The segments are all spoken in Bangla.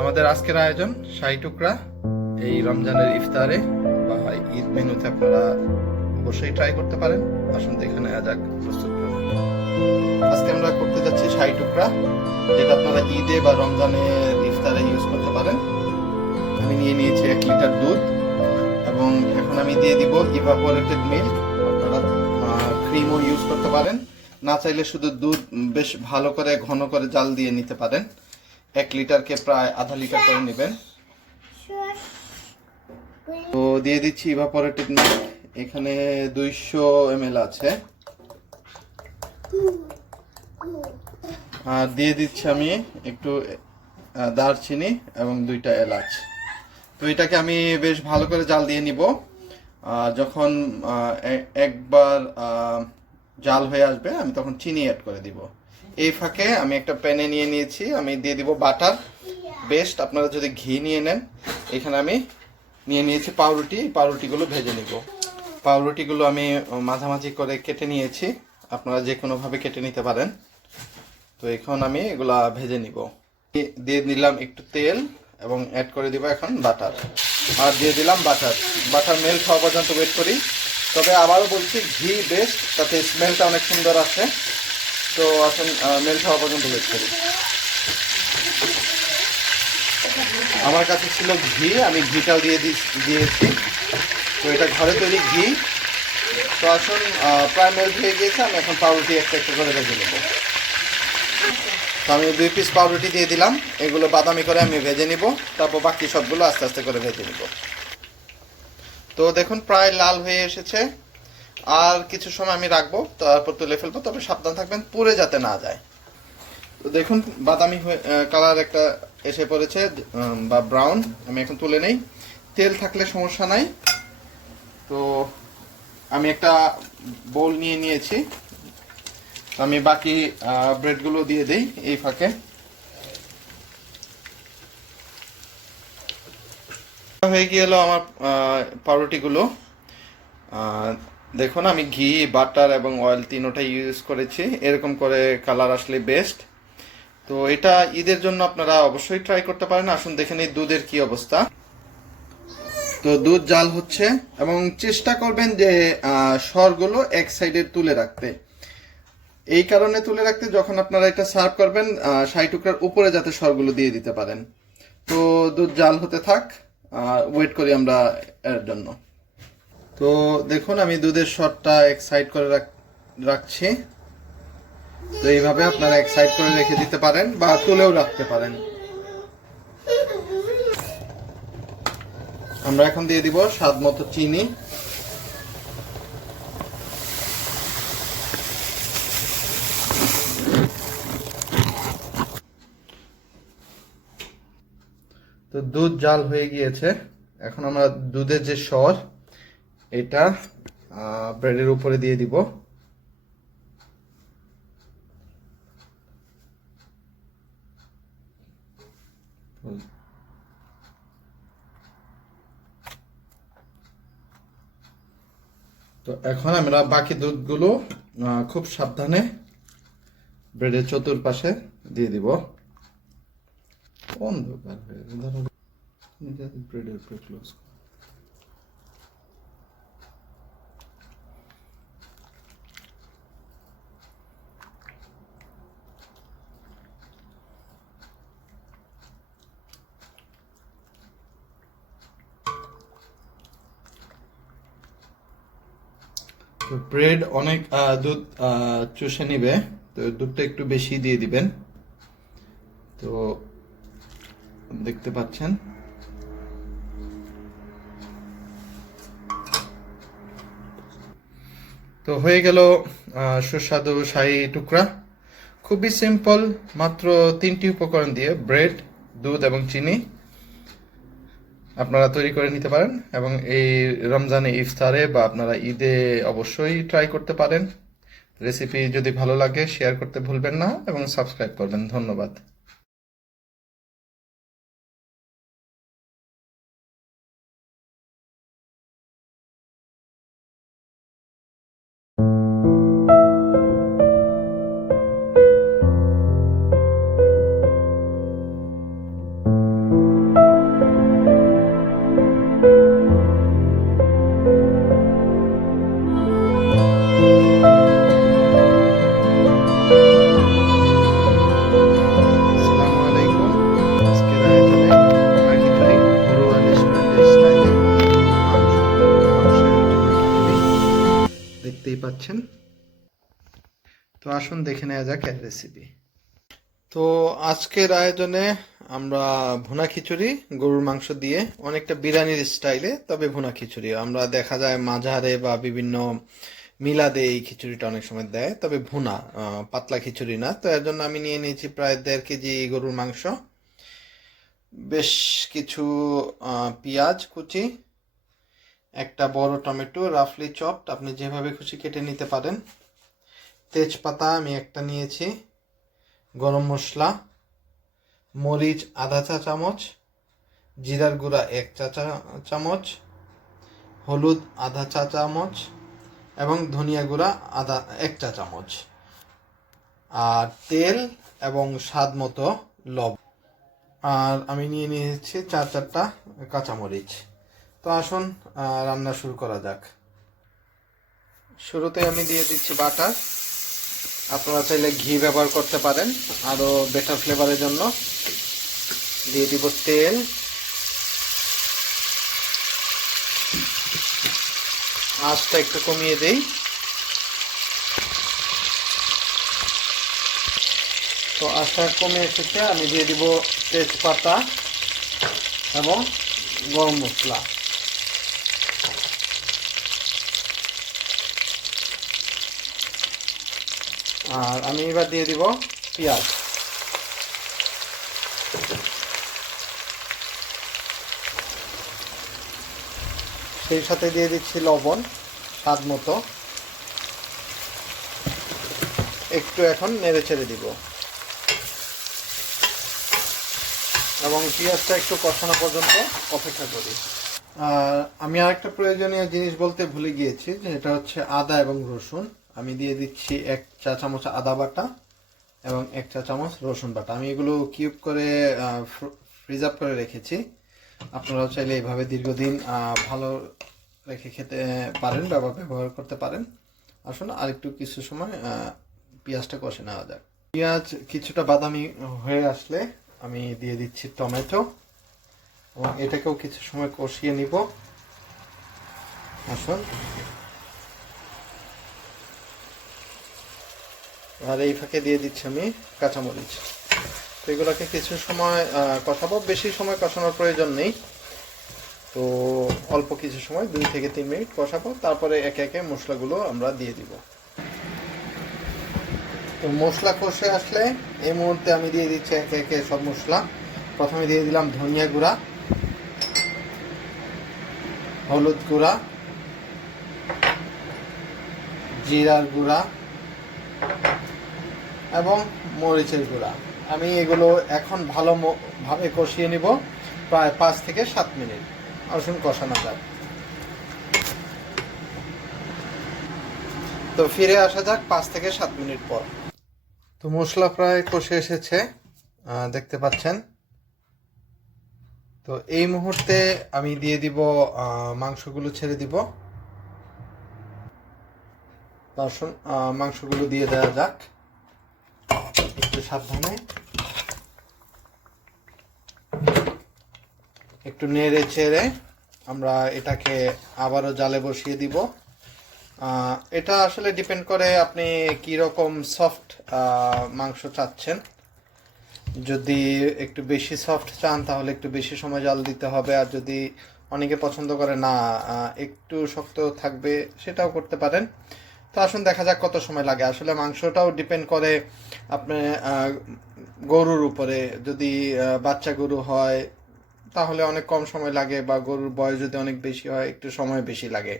আমাদের আজকের আয়োজন শাহী টুকরা এই রমজানের ইফতারে বা ঈদ মেনুতে আপনারা অবশ্যই ট্রাই করতে পারেন। আসুন দেখে নেওয়া যাক প্রস্তুত করুন। আজকে আমরা করতে যাচ্ছি শাহী টুকরা, যেটা আপনারা ঈদে বা রমজানের ইফতারে ইউজ করতে পারেন। আমি নিয়ে নিয়েছি 1 লিটার দুধ এবং এখন আমি দিয়ে দিব ইভাপোরেটেড মিল্ক। আপনারা ক্রিমও ইউজ করতে পারেন, না চাইলে শুধু দুধ বেশ ভালো করে ঘন করে জাল দিয়ে নিতে পারেন। 1 লিটারকে প্রায় আধা লিটার করে নেবেন। তো দিয়ে দিচ্ছি ইভাপোরেটেড মিল্ক, এখানে 200 ml আছে। আর দিয়ে দিচ্ছি আমি একটু দারচিনি এবং 2টা এলাচ। তো এটাকে আমি বেশ ভালো করে জাল দিয়ে নিব। যখন একবার জাল হয়ে আসবে আমি তখন চিনি অ্যাড করে দিব। এই ফাঁকে আমি একটা প্যানে নিয়ে নিয়েছি, আমি দিয়ে দিব বাটার। বেস্ট আপনারা যদি ঘি নিয়ে নেন। এখানে আমি নিয়ে নিয়েছি পাউরুটি, পাউরুটিগুলো ভেজে নিব। পাউরুটিগুলো আমি মাঝামাঝি করে কেটে নিয়েছি, আপনারা যে কোনোভাবে কেটে নিতে পারেন। তো এখন আমি এগুলা ভেজে নিব। দিয়ে দিলাম একটু তেল এবং অ্যাড করে দিব এখন বাটার। আর দিয়ে দিলাম বাটার। বাটার মেল্ট হওয়া পর্যন্ত ওয়েট করি। তবে আবারও বলছি, ঘি বেস্ট, তাতে স্মেলটা অনেক সুন্দর আসে। তো এখন মেল্ট হওয়া পর্যন্ত ওয়েট করি। আমার কাছে ছিল ঘি, আমি ঘিটাও দিয়েছি। তো এটা ঘরে তৈরি ঘি। তো আসুন, প্রায় মেল্ট হয়ে গিয়েছে, আমি এখন পাউরুটি একটা একটা করে ভেজে নেব। তো আমি 2 পিস পাউরুটি দিয়ে দিলাম, এগুলো বাদামি করে আমি ভেজে নিব। তারপর বাকি সবগুলো আস্তে আস্তে করে ভেজে নিব। তো দেখুন প্রায় লাল হয়ে এসেছে। আর কিছু সময় আমি রাখবো, তারপর তুলে ফেলবো। তবে সাবধান থাকবেন পুড়ে যাতে না যায়। তো দেখুন বাদামি কালার একটা এসে পড়েছে বা ব্রাউন। আমি এখন তুলে নেই। তেল থাকলে সমস্যা নাই। তো আমি একটা বোল নিয়ে নিয়েছি, আমি বাকি ব্রেডগুলো দিয়ে দেই এই ফাঁকে। হয়ে গেল আমার পাউরুটিগুলো। দেখুন আমি ঘি, বাটার এবং অয়েল তিনোটাই ইউজ করেছি। এরকম করে কালার আসলে বেস্ট। তো এটা ঈদের জন্য আপনারা অবশ্যই ট্রাই করতে পারেন। আসুন দেখে নিই দুধের কি অবস্থা। তো দুধ জাল হচ্ছে এবং চেষ্টা করবেন যে সরগুলো এক সাইডে তুলে রাখতে। এই কারণে তুলে রাখতে, যখন আপনারা এটা সার্ভ করবেন শাহী টুকরার উপরে যাতে সরগুলো দিয়ে দিতে পারেন। তো দুধ জাল হতে থাক, ওয়েট করি আমরা এর জন্য। তো দেখুন আমি দুধের সরটা এক সাইড করে রাখছি। তো এইভাবে আপনারা এক সাইড করে রেখে দিতে পারেন বা তুলেও রাখতে পারেন। আমরা এখন দিয়ে দিব স্বাদ মতো চিনি। তো দুধ জাল হয়ে গিয়েছে। এখন আমরা দুধের যে সর, এটা ব্রেডের উপরে দিয়ে দিব। তো এখন আমরা বাকি দুধগুলো খুব সাবধানে ব্রেডের চতুর্পাশে দিয়ে দিব। অন্ধকার হয়ে ব্রেডের উপরে ক্লোজ। তো ব্রেড অনেক দুধ চুষে নিবে, তো দুধটা একটু বেশি দিয়ে দিবেন। তো দেখতে পাচ্ছেন তো হয়ে গেল সুস্বাদু শাহী টুকরা। খুবই সিম্পল, মাত্র 3টি উপকরণ দিয়ে ব্রেড, দুধ এবং চিনি আপনারা তৈরি করে নিতে পারেন এবং এই রমজানে ইফতারে বা আপনারা ঈদে অবশ্যই ট্রাই করতে পারেন। রেসিপি যদি ভালো লাগে শেয়ার করতে ভুলবেন না এবং সাবস্ক্রাইব করবেন। ধন্যবাদ। আসুন দেখে নেওয়া যাক এর রেসিপি। তো আজকের আয়োজনে আমরা ভুনা খিচুড়ি, গরুর মাংস দিয়ে, অনেকটা বিরিয়ানির স্টাইলে, তবে ভুনা খিচুড়ি। আমরা দেখা যায় মাঝারে বা বিভিন্ন মিলাদে এই খিচুড়িটা অনেক সময় দেয়, তবে ভুনা, পাতলা খিচুড়ি না। তো এর জন্য আমি নিয়ে নিয়েছি প্রায় 1.5 কেজি গরুর মাংস, বেশ কিছু পেঁয়াজ কুচি, একটা বড় টমেটো রাফলি চপড, আপনি যেভাবে খুশি কেটে নিতে পারেন, তেজপাতা আমি একটা নিয়েছি, গরম মশলা, মরিচ আধা চা চামচ, জিরার গুঁড়া 1 চা চামচ, হলুদ আধা চা চামচ এবং ধনিয়া গুঁড়া 1 চা চামচ, আর তেল এবং স্বাদ মতো লবণ। আর আমি নিয়ে নিয়েছি 4টা কাঁচামরিচ। তো আসুন রান্না শুরু করা যাক। শুরুতে আমি দিয়ে দিচ্ছি বাটার। আপনারা চাইলে ঘি ব্যবহার করতে পারেন আরও বেটার ফ্লেভারের জন্য। দিয়ে দিব তেল, আঁচটা একটু কমিয়ে দেই। তো আঁচটা কমে এসেছে, আমি দিয়ে দিব তেজপাতা এবং গরম মশলা। আর আমি এবার দিয়ে দিব পেঁয়াজ। সেই সাথে দিয়ে দিচ্ছি লবণ স্বাদ মতো। একটু এখন নেড়ে ছেড়ে দিব এবং পেঁয়াজটা একটু কষানো পর্যন্ত অপেক্ষা করি। আর আমি আরেকটা প্রয়োজনীয় জিনিস বলতে ভুলে গিয়েছি, যে এটা হচ্ছে আদা এবং রসুন। আমি দিয়ে দিচ্ছি 1 চা চামচ আদা বাটা এবং 1 চা চামচ রসুন বাটা। আমি এগুলো কিউব করে ফ্রিজ করে রেখেছি। আপনারাও চাইলে এইভাবে দীর্ঘদিন ভালো রেখে খেতে পারেন, ব্যবহার করতে পারেন। আসুন আরেকটু কিছু সময় পেঁয়াজটা কষে নেওয়া যাক। পেঁয়াজ কিছুটা বাদামি হয়ে আসলে আমি দিয়ে দিচ্ছি টমেটো এবং এটাকেও কিছু সময় কষিয়ে নিব। আসুন, আর এই ফাঁকে দিয়ে দিচ্ছি আমি কাঁচামরিচ। তো এগুলোকে কিছু সময় কষাবো, বেশি সময় কষানোর প্রয়োজন নেই। তো অল্প কিছু সময় 2 থেকে 3 মিনিট কষাবো, তারপরে একে একে মশলাগুলো আমরা দিয়ে দিব। তো মশলা কষে আসলে এই মুহূর্তে আমি দিয়ে দিচ্ছি একে একে সব মশলা। প্রথমে দিয়ে দিলাম ধনিয়া গুঁড়া, হলুদ গুঁড়া, জিরার গুঁড়া এবং মরিচের গুঁড়া। আমি এগুলো এখন ভালোভাবে কষিয়ে নিব প্রায় 5 থেকে 7 মিনিট। আসুন কষানো যাক। তো ফিরে আসা যাক 5 থেকে 7 মিনিট পর। তো মশলা প্রায় কষে এসেছে, দেখতে পাচ্ছেন। তো এই মুহূর্তে আমি দিয়ে দিব মাংসগুলো, ছেড়ে দিব। আসুন মাংসগুলো দিয়ে দেওয়া যাক, একটু সাবধানে। একটু নেড়ে চেড়ে আমরা এটাকে আবারও জালে বসিয়ে দিব। এটা আসলে ডিপেন্ড করে আপনি কি রকম সফট মাংস চাচ্ছেন। যদি একটু বেশি সফট চান তাহলে একটু বেশি সময় জাল দিতে হবে, আর যদি অনেকে পছন্দ করে না একটু শক্ত থাকবে, সেটাও করতে পারেন। তো আসুন দেখা যাক কত সময় লাগে। আসলে মাংসটাও ডিপেন্ড করে আপনার গরুর উপরে। যদি বাচ্চা গরু হয় তাহলে অনেক কম সময় লাগে, বা গরুর বয়স যদি অনেক বেশি হয় একটু সময় বেশি লাগে।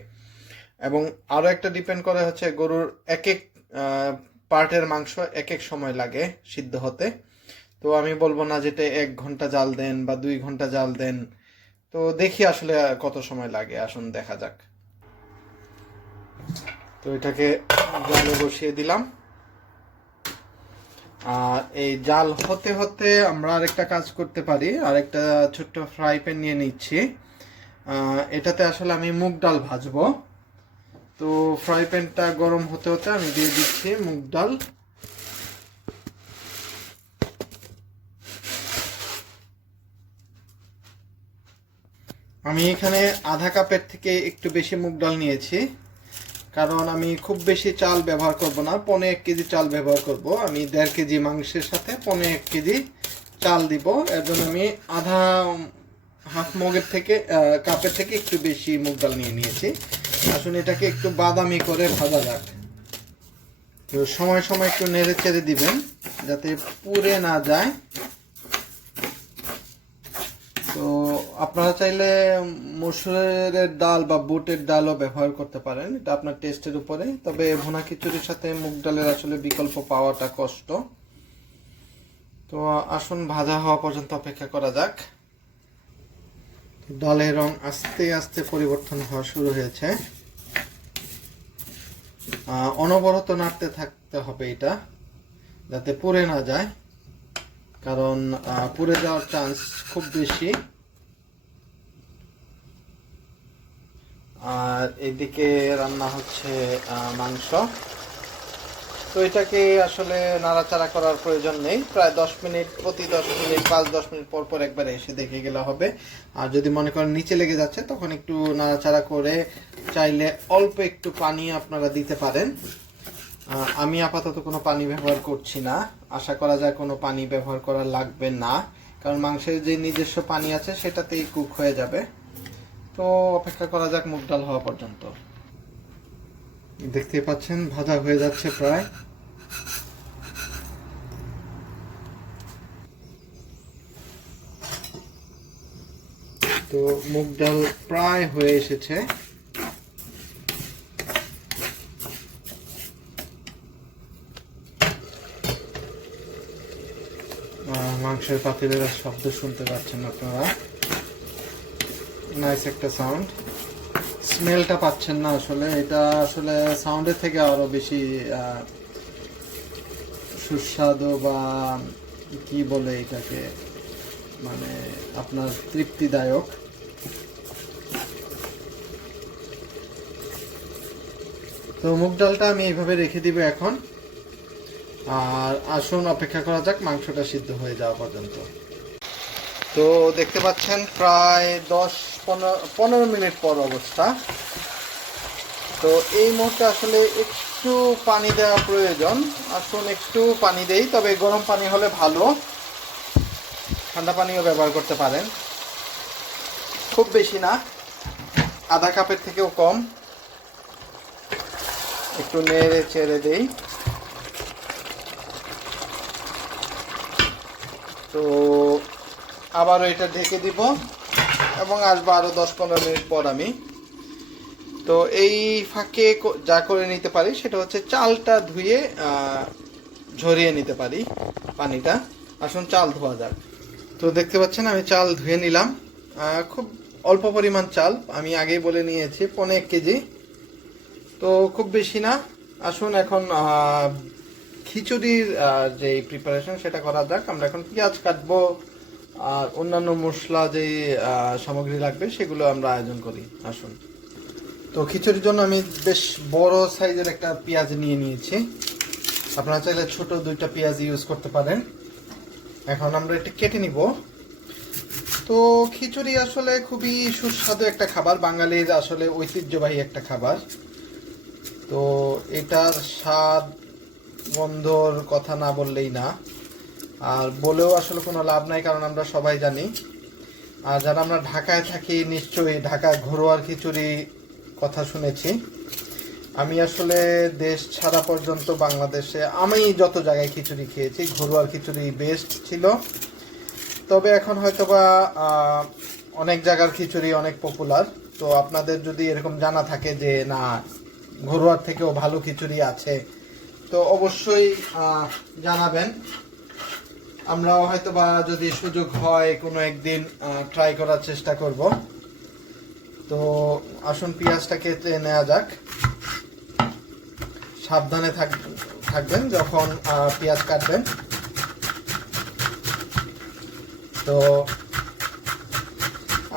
এবং আরও একটা ডিপেন্ড করে হচ্ছে গরুর এক এক পার্টের মাংস এক এক সময় লাগে সিদ্ধ হতে। তো আমি বলবো না যেটা 1 ঘন্টা জাল দেন বা 2 ঘন্টা জাল দেন। তো দেখি আসলে কত সময় লাগে, আসুন দেখা যাক। তো এটাকে জালে বসিয়ে দিলাম। আর এই জাল হতে হতে আমরা আরেকটা কাজ করতে পারি। আরেকটা ছোট্ট ফ্রাই প্যান নিয়ে নিচ্ছি। এটাতে আসলে আমি মুগ ডাল ভাজবো। তো ফ্রাই প্যানটা গরম হতে হতে আমি দিয়ে দিচ্ছি মুগ ডাল। আমি এখানে আধা কাপের থেকে একটু বেশি মুগ ডাল নিয়েছি। কারণ আমি খুব বেশি চাল ব্যবহার করব না, 1.5 কেজি চাল ব্যবহার করব। আমি 1.5 কেজি মাংসের সাথে 1.5 কেজি চাল দিব। এর জন্য আমি হাফ মগের থেকে কাপের থেকে একটু বেশি মুগ ডাল নিয়ে নিয়েছি। আসলে এটাকে একটু বাদামি করে ভাজা যাক। তো সময় সময় একটু নেড়ে চেড়ে দিবেন যাতে পুড়ে না যায়। তো আপনারা চাইলে মসুরের ডাল বা বুটের ডালও ব্যবহার করতে পারেন, এটা আপনার টেস্টের উপরে। তবে ভুনা খিচুড়ির সাথে মুগ ডালের আসলে বিকল্প পাওয়াটা কষ্ট। তো আসুন ভাজা হওয়া পর্যন্ত অপেক্ষা করা যাক। ডালের রং আস্তে আস্তে পরিবর্তন হওয়া শুরু হয়েছে। অনবরত নাড়তে থাকতে হবে এটা, যাতে পুড়ে না যায়, কারণ পুড়ে যাওয়ার চান্স খুব বেশি। আর এদিকে রান্না হচ্ছে মাংস। তো এটাকে আসলে নাড়াচাড়া করার প্রয়োজন নেই, প্রায় 10 মিনিট, প্রতি 10 মিনিট 5-10 মিনিট পর পর একবার এসে দেখে গেলে হবে। আর যদি মনে করেন নিচে লেগে যাচ্ছে, তখন একটু নাড়াচাড়া করে চাইলে অল্প একটু পানি আপনারা দিতে পারেন। আমি আপাতত কোনো পানি ব্যবহার করছি না, আশা করা যায় কোনো পানি ব্যবহার করা লাগবে না, কারণ মাংসের যে নিজস্ব পানি আছে সেটাতেই কুক হয়ে যাবে। তো অপেক্ষা করা যাক মুগ ডাল হওয়া পর্যন্ত। দেখতে পাচ্ছেন ভাজা হয়ে যাচ্ছে প্রায়। তো মুগ ডাল প্রায় হয়ে এসেছে। মাংসের পাতিলের শব্দ শুনতে পাচ্ছেন আপনারা, নাইস একটা সাউন্ড। স্মেলটা পাচ্ছেন না আসলে, এটা আসলে সাউন্ডের থেকে আরো বেশি সুস্বাদু বা কি বলে এটাকে, মানে আপনার তৃপ্তিদায়ক। তো মুগ ডালটা আমি এইভাবে রেখে দিব এখন। আর আসুন অপেক্ষা করা যাক মাংসটা সিদ্ধ হয়ে যাওয়া পর্যন্ত। তো দেখতে পাচ্ছেন প্রায় 10-15 মিনিট পর অবস্থা। তো এই মুহূর্তে আসলে একটু পানি দেওয়া প্রয়োজন। আসুন একটু পানি দেই, তবে গরম পানি হলে ভালো, ঠান্ডা পানিও ব্যবহার করতে পারেন। খুব বেশি না, আধা কাপের থেকেও কম। একটু নেড়ে চেড়ে দেই। তো আবারও এটা ঢেকে দিব এবং আসবো আরো 10-15 মিনিট পর আমি। তো এই ফাঁকে যা করে নিতে পারি সেটা হচ্ছে চালটা ধুয়ে ঝরিয়ে নিতে পারি পানিটা। আসুন চাল ধোয়া যাক। তো দেখতে পাচ্ছেন আমি চাল ধুয়ে নিলাম। খুব অল্প পরিমাণ চাল, আমি আগেই বলে নিয়েছি 1.5 কেজি, তো খুব বেশি না। আসুন এখন খিচুড়ির যে প্রিপারেশন সেটা করা যাক। আমরা এখন পেঁয়াজ কাটবো আর অন্যান্য মশলা যে সামগ্রী লাগবে সেগুলো আমরা আয়োজন করি। আসুন। তো খিচুড়ির জন্য আমি বেশ বড় সাইজের একটা পেঁয়াজ নিয়ে নিয়েছি, আপনারা চাইলে ছোট 2টা পেঁয়াজ ইউজ করতে পারেন। এখন আমরা এটা কেটে নিব। তো খিচুড়ি আসলে খুবই সুস্বাদু একটা খাবার, বাঙালির আসলে ঐতিহ্যবাহী একটা খাবার। তো এটার স্বাদ গন্ধর কথা না বললেই না, আর বলেও আসলে কোনো লাভ নাই, কারণ আমরা সবাই জানি। আর যারা আমরা ঢাকায় থাকি নিশ্চয়ই ঢাকায় ঘরোয়ার খিচুড়ি কথা শুনেছি। আমি আসলে দেশ ছাড়া পর্যন্ত বাংলাদেশে আমি যত জায়গায় খিচুড়ি খেয়েছি, ঘরোয়ার খিচুড়ি বেস্ট ছিল। তবে এখন হয়তোবা অনেক জায়গার খিচুড়ি অনেক পপুলার। তো আপনাদের যদি এরকম জানা থাকে যে না ঘরোয়ার থেকেও ভালো খিচুড়ি আছে, তো অবশ্যই জানাবেন। আমরাও হয়তোবা যদি সুযোগ হয় কোনো একদিন ট্রাই করার চেষ্টা করব। তো আসুন পেঁয়াজটা কেটে নেওয়া যাক। সাবধানে থাকবেন যখন পেঁয়াজ কাটবেন। তো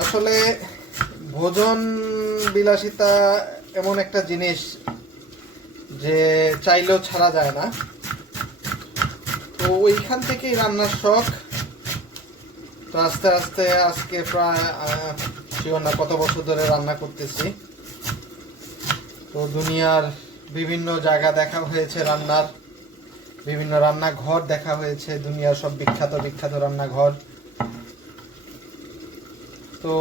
আসলে ভোজন বিলাসিতা এমন একটা জিনিস যে চাইলেও ছাড়া যায় না। তো ওইখান থেকেই রান্নার শখ। তো আস্তে আস্তে আজকে প্রায় শিওর না কত বছর ধরে রান্না করতেছি। তো দুনিয়ার বিভিন্ন জায়গা দেখা হয়েছে, রান্নার বিভিন্ন রান্নাঘর দেখা হয়েছে, দুনিয়ার সব বিখ্যাত বিখ্যাত রান্নাঘর। তো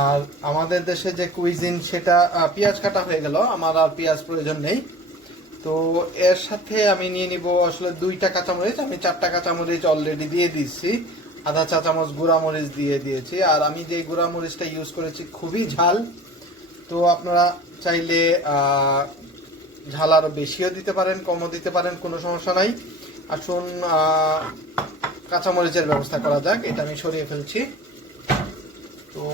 আর আমাদের দেশে যে কুইজিন সেটা পেঁয়াজ কাটা হয়ে গেল, আমার আর পেঁয়াজ প্রয়োজন নেই। তো এর সাথে আমি নিয়ে নিব আসলে 2টা কাঁচামরিচ। আমি 4টা কাঁচামরিচ অলরেডি দিয়ে দিচ্ছি, আধা চা চামচ গুঁড়ামরিচ দিয়ে দিয়েছি। আর আমি যে গুঁড়ামরিচটা ইউজ করেছি খুবই ঝাল, তো আপনারা চাইলে ঝাল আরও বেশিও দিতে পারেন, কমও দিতে পারেন, কোনো সমস্যা নাই। আসুন কাঁচামরিচের ব্যবস্থা করা যাক। এটা আমি সরিয়ে ফেলছি। তো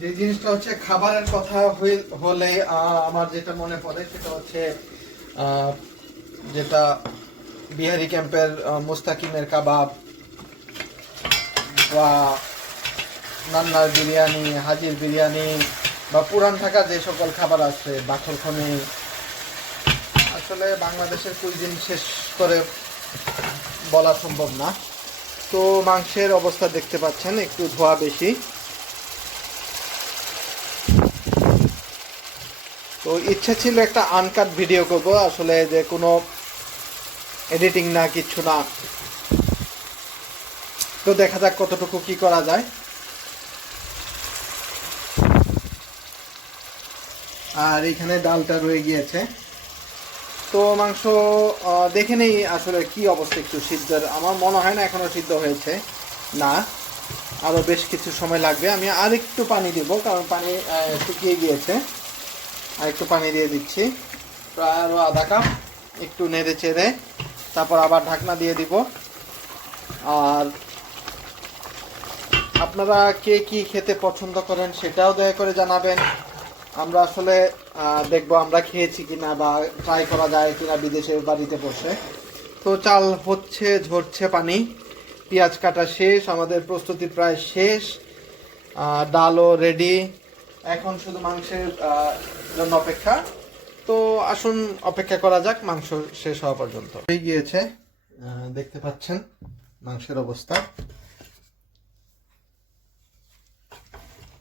যে জিনিসটা হচ্ছে খাবারের কথা হলে আমার যেটা মনে পড়ে সেটা হচ্ছে যেটা বিহারি ক্যাম্পের মুস্তাকিমের কাবাব বা নান্নার বিরিয়ানি, হাজির বিরিয়ানি, বা পুরান ঢাকা যে সকল খাবার আছে, বাথরখনি। আসলে বাংলাদেশের কুইজিন শেষ করে বলা সম্ভব না। তো মাংসের অবস্থা দেখতে পাচ্ছেন, একটু ধোয়া বেশি। তো ইচ্ছা ছিল একটা আনকাট ভিডিও করব, আসলে যে কোনো এডিটিং না, কিচ্ছু না। তো দেখা যাক কতটুকু কি করা যায়। আর এখানে ডালটা রয়ে গিয়েছে। তো মাংস দেখে নেই আসলে কি অবস্থা একটু সিদ্ধের। আমার মনে হয় না এখনো সিদ্ধ হয়েছে, না, আরও বেশ কিছু সময় লাগবে। আমি আর একটু পানি দিব, কারণ পানি শুকিয়ে গিয়েছে। আর একটু পানি দিয়ে দিচ্ছি, প্রায় আরও আধা কাপ। একটু নেড়ে চেড়ে তারপর আবার ঢাকনা দিয়ে দিব। আর আপনারা কে কি খেতে পছন্দ করেন সেটাও দয়া করে জানাবেন। আমরা আসলে দেখবো আমরা খেয়েছি কিনা, বা ট্রাই করা যায় কিনা বিদেশের বাড়িতে বসে। তো চাল হচ্ছে, ঝরছে পানি, পেঁয়াজ কাটা শেষ, আমাদের প্রস্তুতি প্রায় শেষ, ডালও রেডি। এখন শুধু মাংসের জন্য অপেক্ষা। তো আসুন অপেক্ষা করা যাক মাংস শেষ হওয়া পর্যন্ত। হয়ে গিয়েছে, দেখতে পাচ্ছেন মাংসের অবস্থা।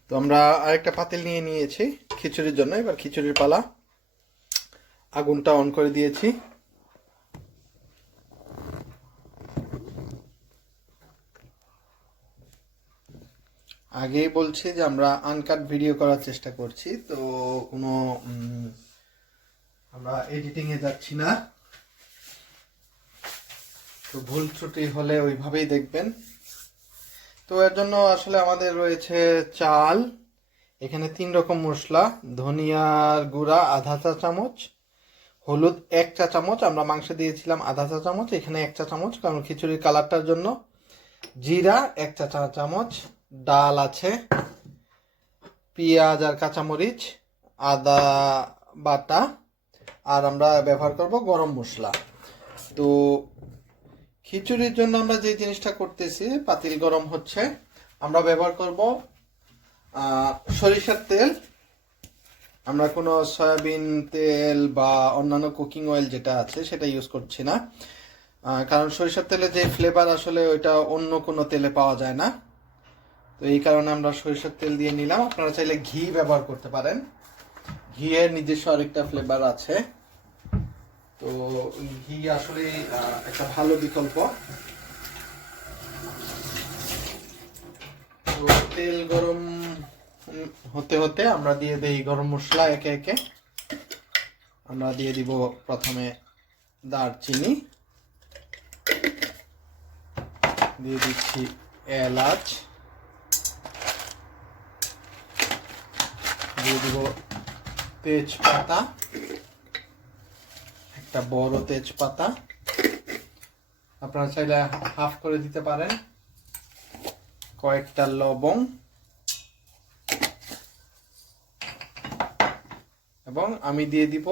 তো আমরা আরেকটা পাতিল নিয়ে নিয়েছি খিচুড়ির জন্য। এবার খিচুড়ির পালা। আগুনটা অন করে দিয়েছি। আগেই বলছি যে আমরা আনকাট ভিডিও করার চেষ্টা করছি, তো কোনো আমরা এডিটিংয়ে যাচ্ছি না। তো ভুল ত্রুটি হলে ওইভাবেই দেখবেন। তো এর জন্য আসলে আমাদের রয়েছে চাল, এখানে 3 রকম মশলা, ধনিয়ার গুঁড়া আধা চা চামচ, হলুদ 1 চা চামচ, আমরা মাংসে দিয়েছিলাম আধা চা চামচ, এখানে 1 চা চামচ কারণ খিচুড়ির কালারটার জন্য, জিরা 1 চা চামচ, ডাল আছে, পেঁয়াজ আর কাঁচামরিচ, আদা বাটা, আর আমরা ব্যবহার করব গরম মশলা। তো খিচুড়ির জন্য আমরা যে জিনিসটা করতেছি, পাতিল গরম হচ্ছে, আমরা ব্যবহার করব সরিষার তেল। আমরা কোনো সয়াবিন তেল বা অন্যান্য কুকিং অয়েল যেটা আছে সেটা ইউজ করছি না, কারণ সরিষার তেলে যে ফ্লেভার আসলে ওইটা অন্য কোনো তেলে পাওয়া যায় না। তো এই কারণে আমরা সরিষার তেল দিয়ে নিলাম। আপনারা চাইলে ঘি ব্যবহার করতে পারেন, ঘিয়ের নিজস্ব আরেকটা ফ্লেভার আছে। তো ঘি আসলে একটা ভালো বিকল্প। তো তেল গরম হতে হতে আমরা দিয়ে দেই গরম মশলা একে একে। আমরা দিয়ে দিব প্রথমে দারচিনি, দিয়ে দিচ্ছি এলাচ, দিয়ে দিব তেজপাতা, একটা বড় তেজপাতা, আপনারা চাইলে হাফ করে দিতে পারেন, কয়েকটা লবং, এবং আমি দিয়ে দিব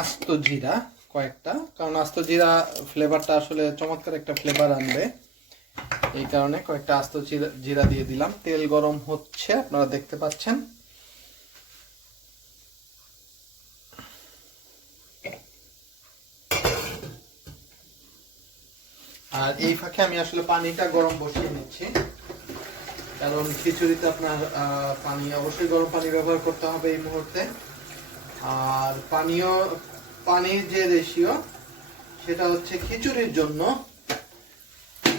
আস্ত জিরা কয়েকটা, কারণ আস্ত জিরা ফ্লেভারটা আসলে চমৎকার একটা ফ্লেভার আনবে, এই কারণে কয়েকটা আস্ত জিরা দিয়ে দিলাম। তেল গরম হচ্ছে, আপনারা দেখতে পাচ্ছেন। আর এই ফাঁকে আমি আসলে পানিটা গরম বসিয়ে নিচ্ছি, কারণ খিচুড়িতে আপনার পানি অবশ্যই গরম পানি ব্যবহার করতে হবে এই মুহূর্তে। আর পানির যে রেশিও সেটা হচ্ছে খিচুড়ির জন্য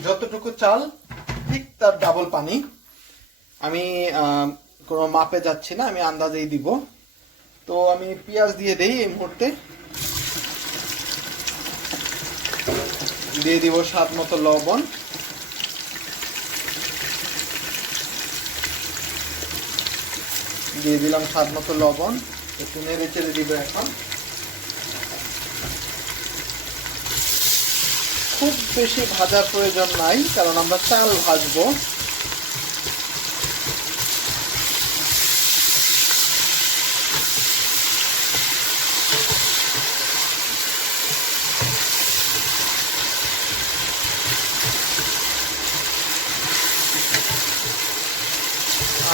যতটুকু চাল ঠিক তার ডাবল পানি। আমি কোনো মাপে যাচ্ছি না, আমি আন্দাজেই দিব। তো আমি পেঁয়াজ দিয়ে দেই এই মুহূর্তে, দিয়ে দিব স্বাদ মতো লবণ, দিয়ে দিলাম স্বাদ মতো লবণ, একটু নেড়ে চেড়ে দিব। এখন খুব বেশি ভাজার প্রয়োজন নাই, কারণ আমরা চাল ভাজবো।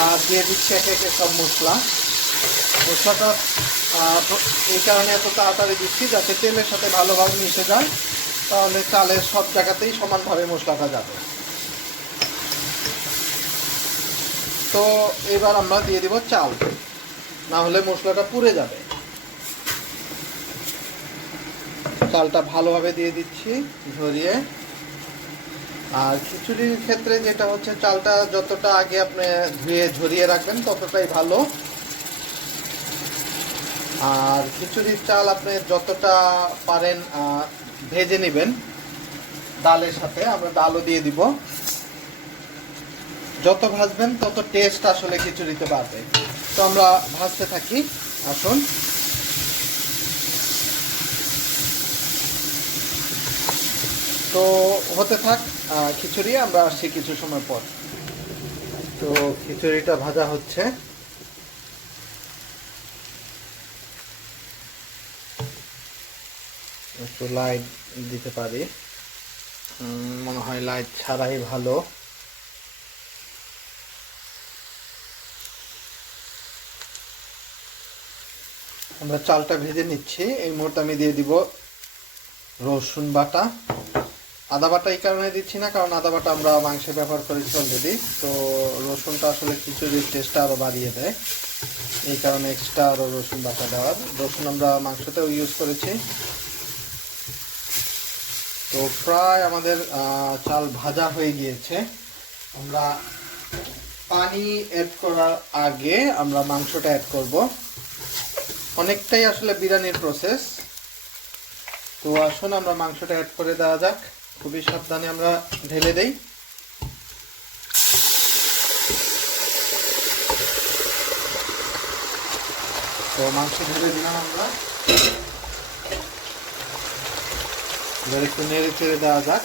আর দিয়ে দিচ্ছি একে একে সব মশলাটা এই কারণে এত তাড়াতাড়ি দিচ্ছি যাতে তেলের সাথে ভালোভাবে মিশে যায়, তাহলে চালের সব জায়গাতেই সমানভাবে মশলাটা যাবে। তো এবার আমরা দিয়ে দিব চাল, না হলে মশলাটা পুড়ে যাবে। চালটা ভালোভাবে দিয়ে দিচ্ছি ঝরিয়ে। আর খিচুড়ির ক্ষেত্রে যেটা হচ্ছে, চালটা যতটা আগে আপনি ধুয়ে ঝরিয়ে রাখবেন ততটাই ভালো। আর খিচুড়ির চাল আপনি যতটা পারেন ভেজে নেবেন ডালের সাথে। আমরা ডালও দিয়ে দিব, যত ভাজবেন তত টেস্ট আসলে খিচুড়িতে বাড়বে। তো আমরা ভাজতে থাকি, আসুন। তো হতে থাক খিচুড়ি, আমরা আসছি কিছু সময় পর। তো খিচুড়িটা ভাজা হচ্ছে। একটু লাইট দিতে পারি, মনে হয় লাইট ছাড়াই ভালো। আমরা চালটা ভেজে নিচ্ছি। এই মুহূর্তে আমি দিয়ে দিব রসুন বাটা। আদা বাটা এই কারণে দিচ্ছি না, কারণ আদা বাটা আমরা মাংসে ব্যবহার করেছি অলরেডি। তো রসুনটা আসলে খিচুড়ির টেস্টটা আরও বাড়িয়ে দেয়, এই কারণে এক্সট্রা আরও রসুন বাটা দেওয়ার। রসুন আমরা মাংসতেও ইউজ করেছি। তো প্রায় আমাদের চাল ভাজা হয়ে গিয়েছে। আমরা পানি অ্যাড করার আগে আমরা মাংসটা অ্যাড করব। অনেকটাই আসলে বিরিয়ানির প্রসেস। তো আসুন আমরা মাংসটা অ্যাড করে দেওয়া যাক। খুবই সাবধানে আমরা ঢেলে দেই। তো মাংস ঢেলে দিলাম আমরা, এবার একটু নেড়ে চেড়ে দেওয়া যাক।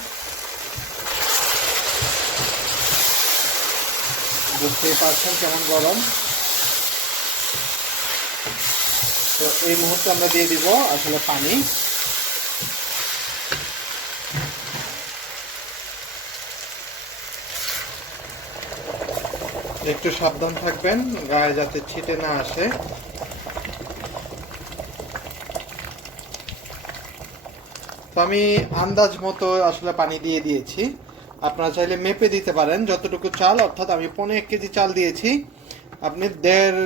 বুঝতেই পারছেন কেমন গরম। তো এই মুহূর্তে আমরা দিয়ে দিব আসলে পানি। একটু সাবধান থাকবেন গায়ে যাতে ছিটে না আসে। তো আমি আন্দাজ মতো আসলে পানি দিয়ে দিয়েছি। আপনারা চাইলে মেপে দিতে পারেন যতটুকু চাল, অর্থাৎ আমি 1.5 কেজি চাল দিয়েছি, আপনি 1.5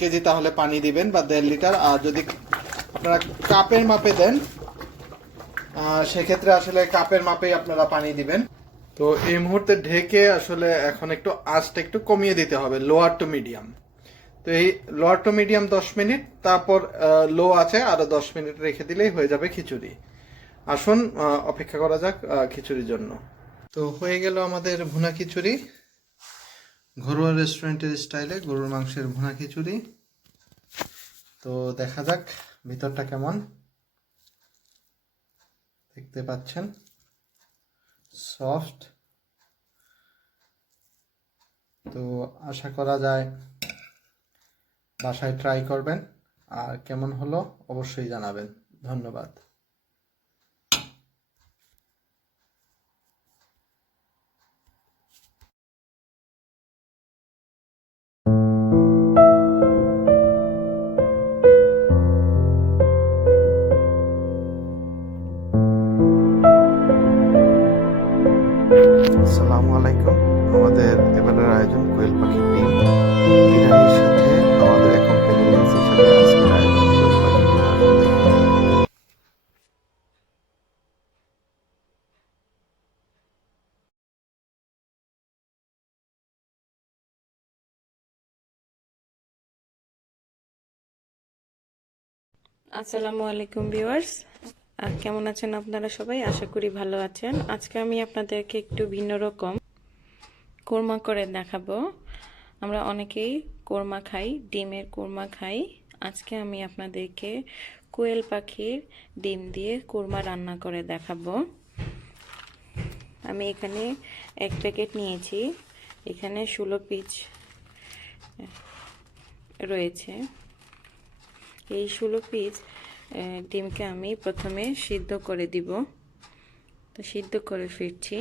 কেজি তাহলে পানি দিবেন, বা 1.5 লিটার। আর যদি আপনারা কাপের মাপে দেন সেক্ষেত্রে আসলে কাপের মাপেই আপনারা পানি দিবেন। তো এই মুহূর্তে ঢেকে আসলে এখন একটু আঁচটা একটু কমিয়ে দিতে হবে, লোয়ার টু মিডিয়াম। তো এই লোয়ার টু মিডিয়াম 10 মিনিট, তারপর লো আছে আরো 10 মিনিট রেখে দিলেই হয়ে যাবে খিচুড়ি। আসুন অপেক্ষা করা যাক খিচুড়ির জন্য। তো হয়ে গেল আমাদের ভুনা খিচুড়ি, ঘরোয়া রেস্টুরেন্টের স্টাইলে গরুর মাংসের ভুনা খিচুড়ি। তো দেখা যাক ভিতরটা কেমন। দেখতে পাচ্ছেন সফট। তো আশা করা যায় বাসায় ট্রাই করবেন, আর কেমন হলো অবশ্যই জানাবেন। ধন্যবাদ। আসসালামু আলাইকুম। আমাদের এবারের আয়োজন কোয়েল পাখির ডিম। বিরিয়ানির সাথে আমাদের অ্যাকম্পানিমেন্টস হিসেবে আজকের আয়োজন কোয়েল পাখির ডিম। আসুন দেখে নিন। আসসালামু আলাইকুম ভিউয়ার্স, কেমন আছেন আপনারা সবাই? আশা করি ভালো আছেন। আজকে আমি আপনাদেরকে একটু ভিন্ন রকম কোরমা করে দেখাবো। আমরা অনেকেই কোরমা খাই, ডিমের কোরমা খাই। আজকে আমি আপনাদেরকে কোয়েল পাখির ডিম দিয়ে কোরমা রান্না করে দেখাবো। আমি এখানে 1 প্যাকেট নিয়েছি। এখানে 16 পিস রয়েছে। এই 16 পিস ডিমকে আমি প্রথমে সিদ্ধ করে দিব। তো সিদ্ধ করে ফিরছি।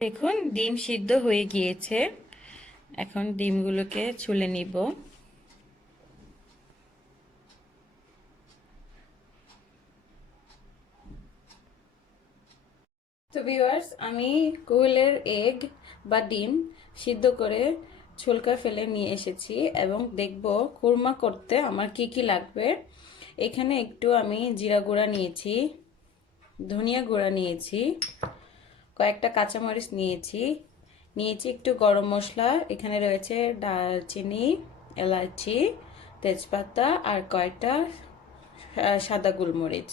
দেখুন ডিম সিদ্ধ হয়ে গিয়েছে। এখন ডিমগুলোকে ছুলে নিব। তো ভিউয়ার্স, আমি কোয়েলের এগ বা ডিম সিদ্ধ করে ছুলকা ফেলে নিয়ে এসেছি এবং দেখব কুরমা করতে আমার কি কি লাগবে। এখানে একটু আমি জিরা গুঁড়া নিয়েছি, ধনিয়া গুঁড়া নিয়েছি, কয়েকটা কাঁচামরিচ নিয়েছি একটু গরম মশলা। এখানে রয়েছে দারচিনি, এলাচি, তেজপাতা আর কয়েকটা সাদা গোলমরিচ।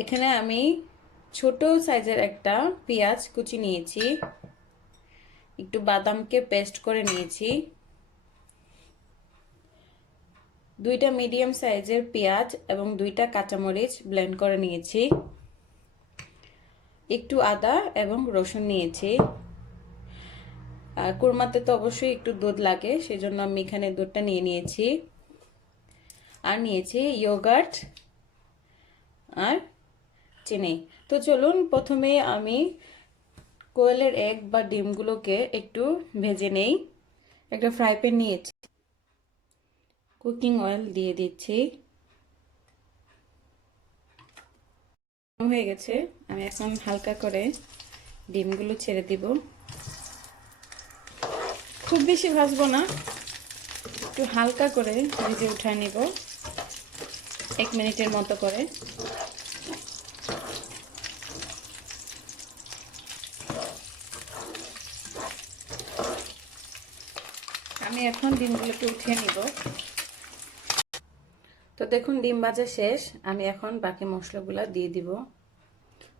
এখানে আমি ছোট সাইজের একটা পেঁয়াজ কুচি নিয়েছি, একটু বাদামকে পেস্ট করে নিয়েছি, 2টা মিডিয়াম সাইজের পেঁয়াজ এবং 2টা কাঁচামরিচ ব্লেন্ড করে নিয়েছি, একটু আদা এবং রসুন নিয়েছি। কুরমাতে তো অবশ্যই একটু দুধ লাগে, সেজন্য আমি এখানে দুধটা নিয়ে নিয়েছি। আর নিয়েছি ইয়োগার্ট আর চিনি। তো চলুন প্রথমে আমি কোয়েলের এগ বা ডিমগুলোকে একটু ভেজে নেই। একটা ফ্রাই প্যান নিয়েছি, কুকিং অয়েল দিয়ে দিচ্ছি। হয়ে গেছে, আমি এখন হালকা করে ডিমগুলো ছেড়ে দিব। খুব বেশি ভাজবো না, একটু হালকা করে ভেজে উঠায় নিব 1 মিনিটের মতো করে। আমি এখন ডিমগুলোকে উঠিয়ে নিব। তো দেখুন ডিম ভাজা শেষ। আমি এখন বাকি মশলাগুলো দিয়ে দিব।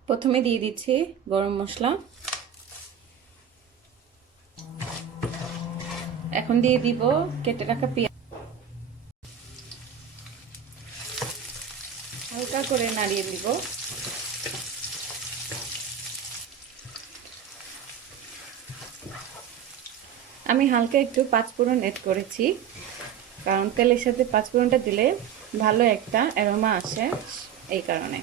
প্রথমে দিয়ে দিচ্ছি গরম মশলা, এখন দিয়ে দিব কেটে রাখা পেঁয়াজ। হালকা করে নাড়িয়ে দিব। আমি হালকা একটু পাঁচফোড়ন এড করেছি, কারণ তেলের সাথে পাঁচফোড়নটা দিলে ভালো একটা অ্যারোমা আসে, এই কারণে।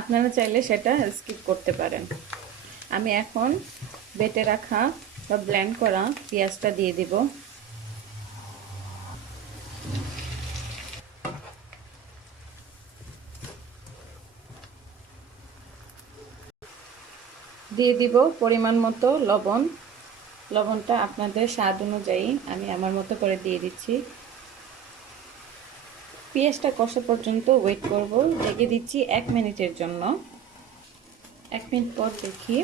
আপনারা চাইলে সেটা স্কিপ করতে পারেন। আমি এখন বেটে রাখা বা ব্লেন্ড করা পেঁয়াজটা দিয়ে দিব। দিয়ে দিব পরিমাণ মতো লবণ। লবণটা আপনাদের স্বাদ অনুযায়ী আমি আমার মতো করে দিয়ে দিচ্ছি। পেঁয়াজটা কষা পর্যন্ত ওয়েট করব। ঢেকে দিচ্ছি 1 মিনিটের জন্য। 1 মিনিট পর দেখি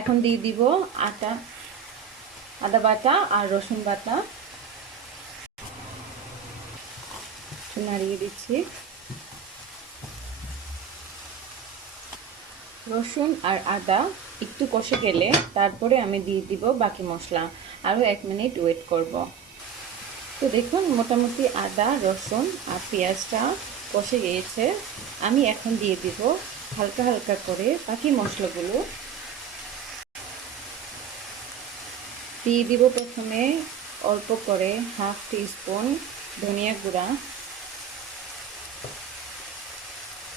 এখন দিয়ে দিব আদা বাটা আর রসুন বাটা। নাড়িয়ে দিচ্ছি। রসুন আর আদা একটু কষে গেলে তারপরে আমি দিয়ে দিব বাকি মশলা। আরও 1 মিনিট ওয়েট করব। তো দেখুন মোটামুটি আদা, রসুন আর পেঁয়াজটা কষে গিয়েছে। আমি এখন দিয়ে দিব হালকা হালকা করে বাকি মশলাগুলো। দিয়ে দিব প্রথমে অল্প করে 1/2 টিস্পুন ধনিয়া গুঁড়া,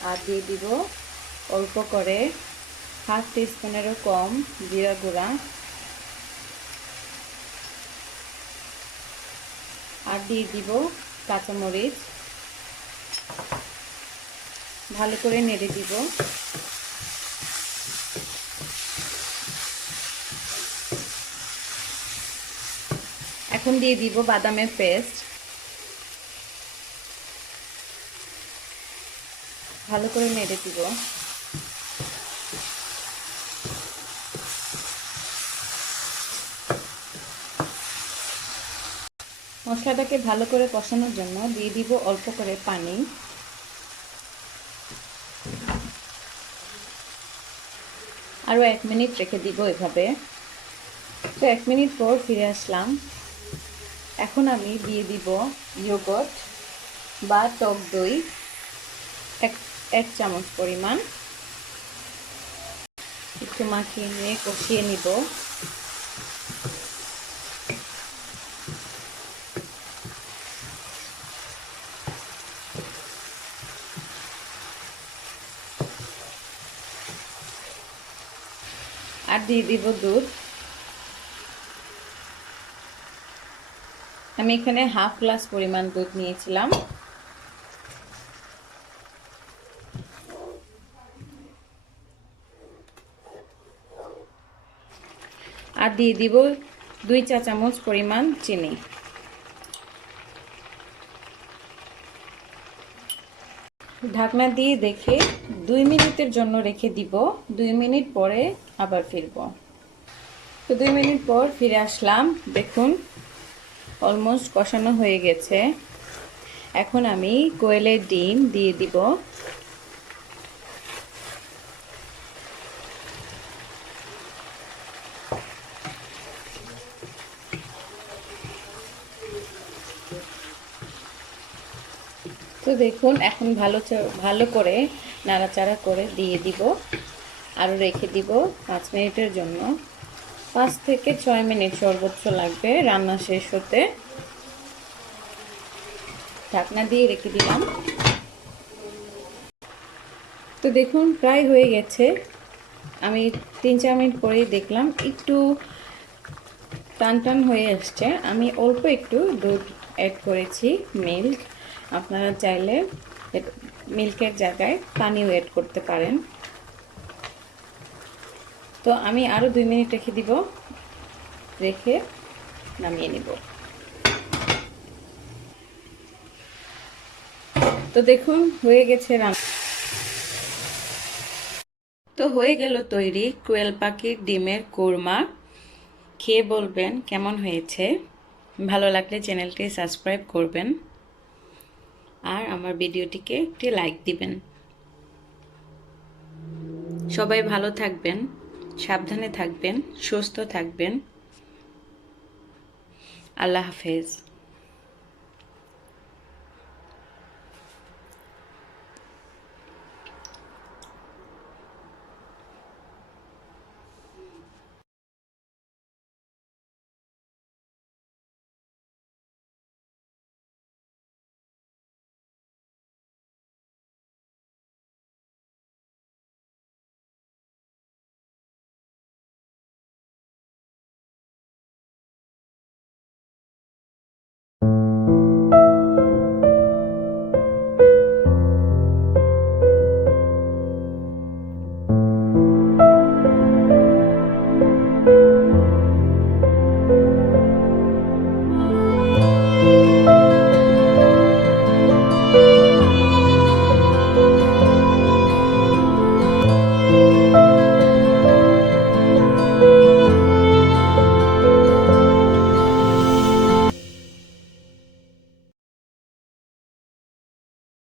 আর দিয়ে দিব অল্প করে হাফ টিস্পুনেরও কম জিরা গুঁড়া, আর দিয়ে দিব কাঁচামরিচ। ভালো করে নেড়ে দিব। এখন দিয়ে দিব বাদামের পেস্ট। ভালো করে নেড়ে দিব। মশলাটাকে ভালো করে কষানোর জন্য দিয়ে দিব অল্প করে পানি। আরও 1 মিনিট রেখে দিব এভাবে। তো 1 মিনিট পর ফিরে আসলাম। এখন আমি দিয়ে দিব ইয়োগর্ট বা টক দই, এক চামচ পরিমাণ। একটু মাখিয়ে নিয়ে কষিয়ে নিব। আর দিয়ে দিব দুধ। আমি এখানে হাফ গ্লাস পরিমাণ দুধ নিয়েছিলাম। আর দিয়ে দিব 2 চা চামচ পরিমাণ চিনি। ঢাকনা দিয়ে দেখে 2 মিনিটের জন্য রেখে দিব। 2 মিনিট পরে আবার ফিরব। তো 2 মিনিট পর ফিরে আসলাম। দেখুন অলমোস্ট কষানো হয়ে গেছে। এখন আমি কোয়েলের ডিম দিয়ে দিব। তো দেখুন এখন ভালো করে নাড়াচাড়া করে দিয়ে দিব। আরও রেখে দিব 5 মিনিটের জন্য। 5 থেকে 6 মিনিট সর্বোচ্চ লাগবে রান্না শেষ হতে। ঢাকনা দিয়ে রেখে দিলাম। তো দেখুন প্রায় হয়ে গেছে। আমি 3-4 মিনিট পরেই দেখলাম একটু টান টান হয়ে আসছে। আমি অল্প একটু দুধ অ্যাড করেছি, মিল্ক। আপনারা চাইলে মিল্কের জায়গায় পানিও অ্যাড করতে পারেন। তো আমি আরও 2 মিনিট রেখে দিব, রেখে নামিয়ে নিব। তো দেখুন হয়ে গেছে রান্না। তো হয়ে গেল তৈরি কোয়েল পাখির ডিমের কোরমা। খেয়ে বলবেন কেমন হয়েছে। ভালো লাগলে চ্যানেলটি সাবস্ক্রাইব করবেন আর আমার ভিডিওটিকে একটি লাইক দিবেন। সবাই ভালো থাকবেন, সাবধানে থাকবেন, সুস্থ থাকবেন। আল্লাহ হাফেজ।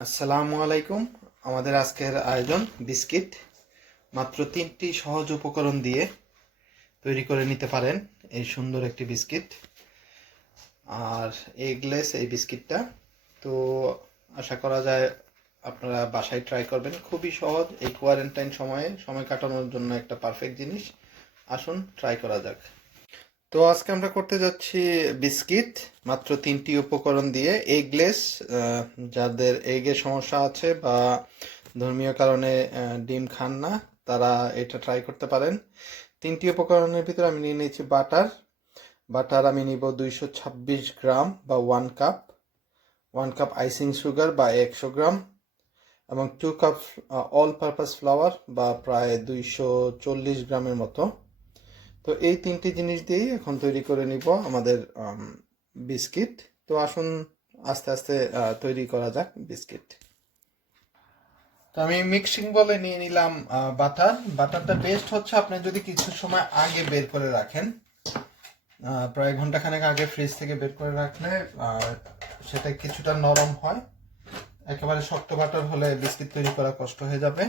আসসালামু আলাইকুম। আমাদের আজকের আয়োজন বিস্কিট। মাত্র 3টি সহজ উপকরণ দিয়ে তৈরি করে নিতে পারেন এই সুন্দর একটি বিস্কিট। আর এগলেস এই বিস্কিটটা। তো আশা করা যায় আপনারা বাসায় ট্রাই করবেন। খুবই সহজ, এই কোয়ারেন্টাইন সময় কাটানোর জন্য একটা পারফেক্ট জিনিস। আসুন ট্রাই করা যাক। তো আজকে আমরা করতে যাচ্ছি বিস্কিট মাত্র 3টি উপকরণ দিয়ে। এগলেস, যাদের এগের সমস্যা আছে বা ধর্মীয় কারণে ডিম খান না, তারা এটা ট্রাই করতে পারেন। 3টি উপকরণের ভিতরে আমি নিয়ে নিয়েছি বাটার আমি নিব 226 গ্রাম বা 1 কাপ আইসিং সুগার বা 100 গ্রাম, এবং 2 কাপ অল পারপাস ফ্লাওয়ার বা প্রায় 240 গ্রামের মতো। তো এই 3টি জিনিস দিয়েই এখন তৈরি করে নিব আমাদের বিস্কিট। তো আসুন আস্তে আস্তে তৈরি করা যাক বিস্কিট। তো আমি মিক্সিং বলে নিয়ে নিলাম বাটারটা বেস্ট হচ্ছে আপনি যদি কিছু সময় আগে বের করে রাখেন, প্রায় ঘন্টাখানেক আগে ফ্রিজ থেকে বের করে রাখলে সেটা কিছুটা নরম হয়। একেবারে শক্ত বাটার হলে বিস্কিট তৈরি করা কষ্ট হয়ে যাবে।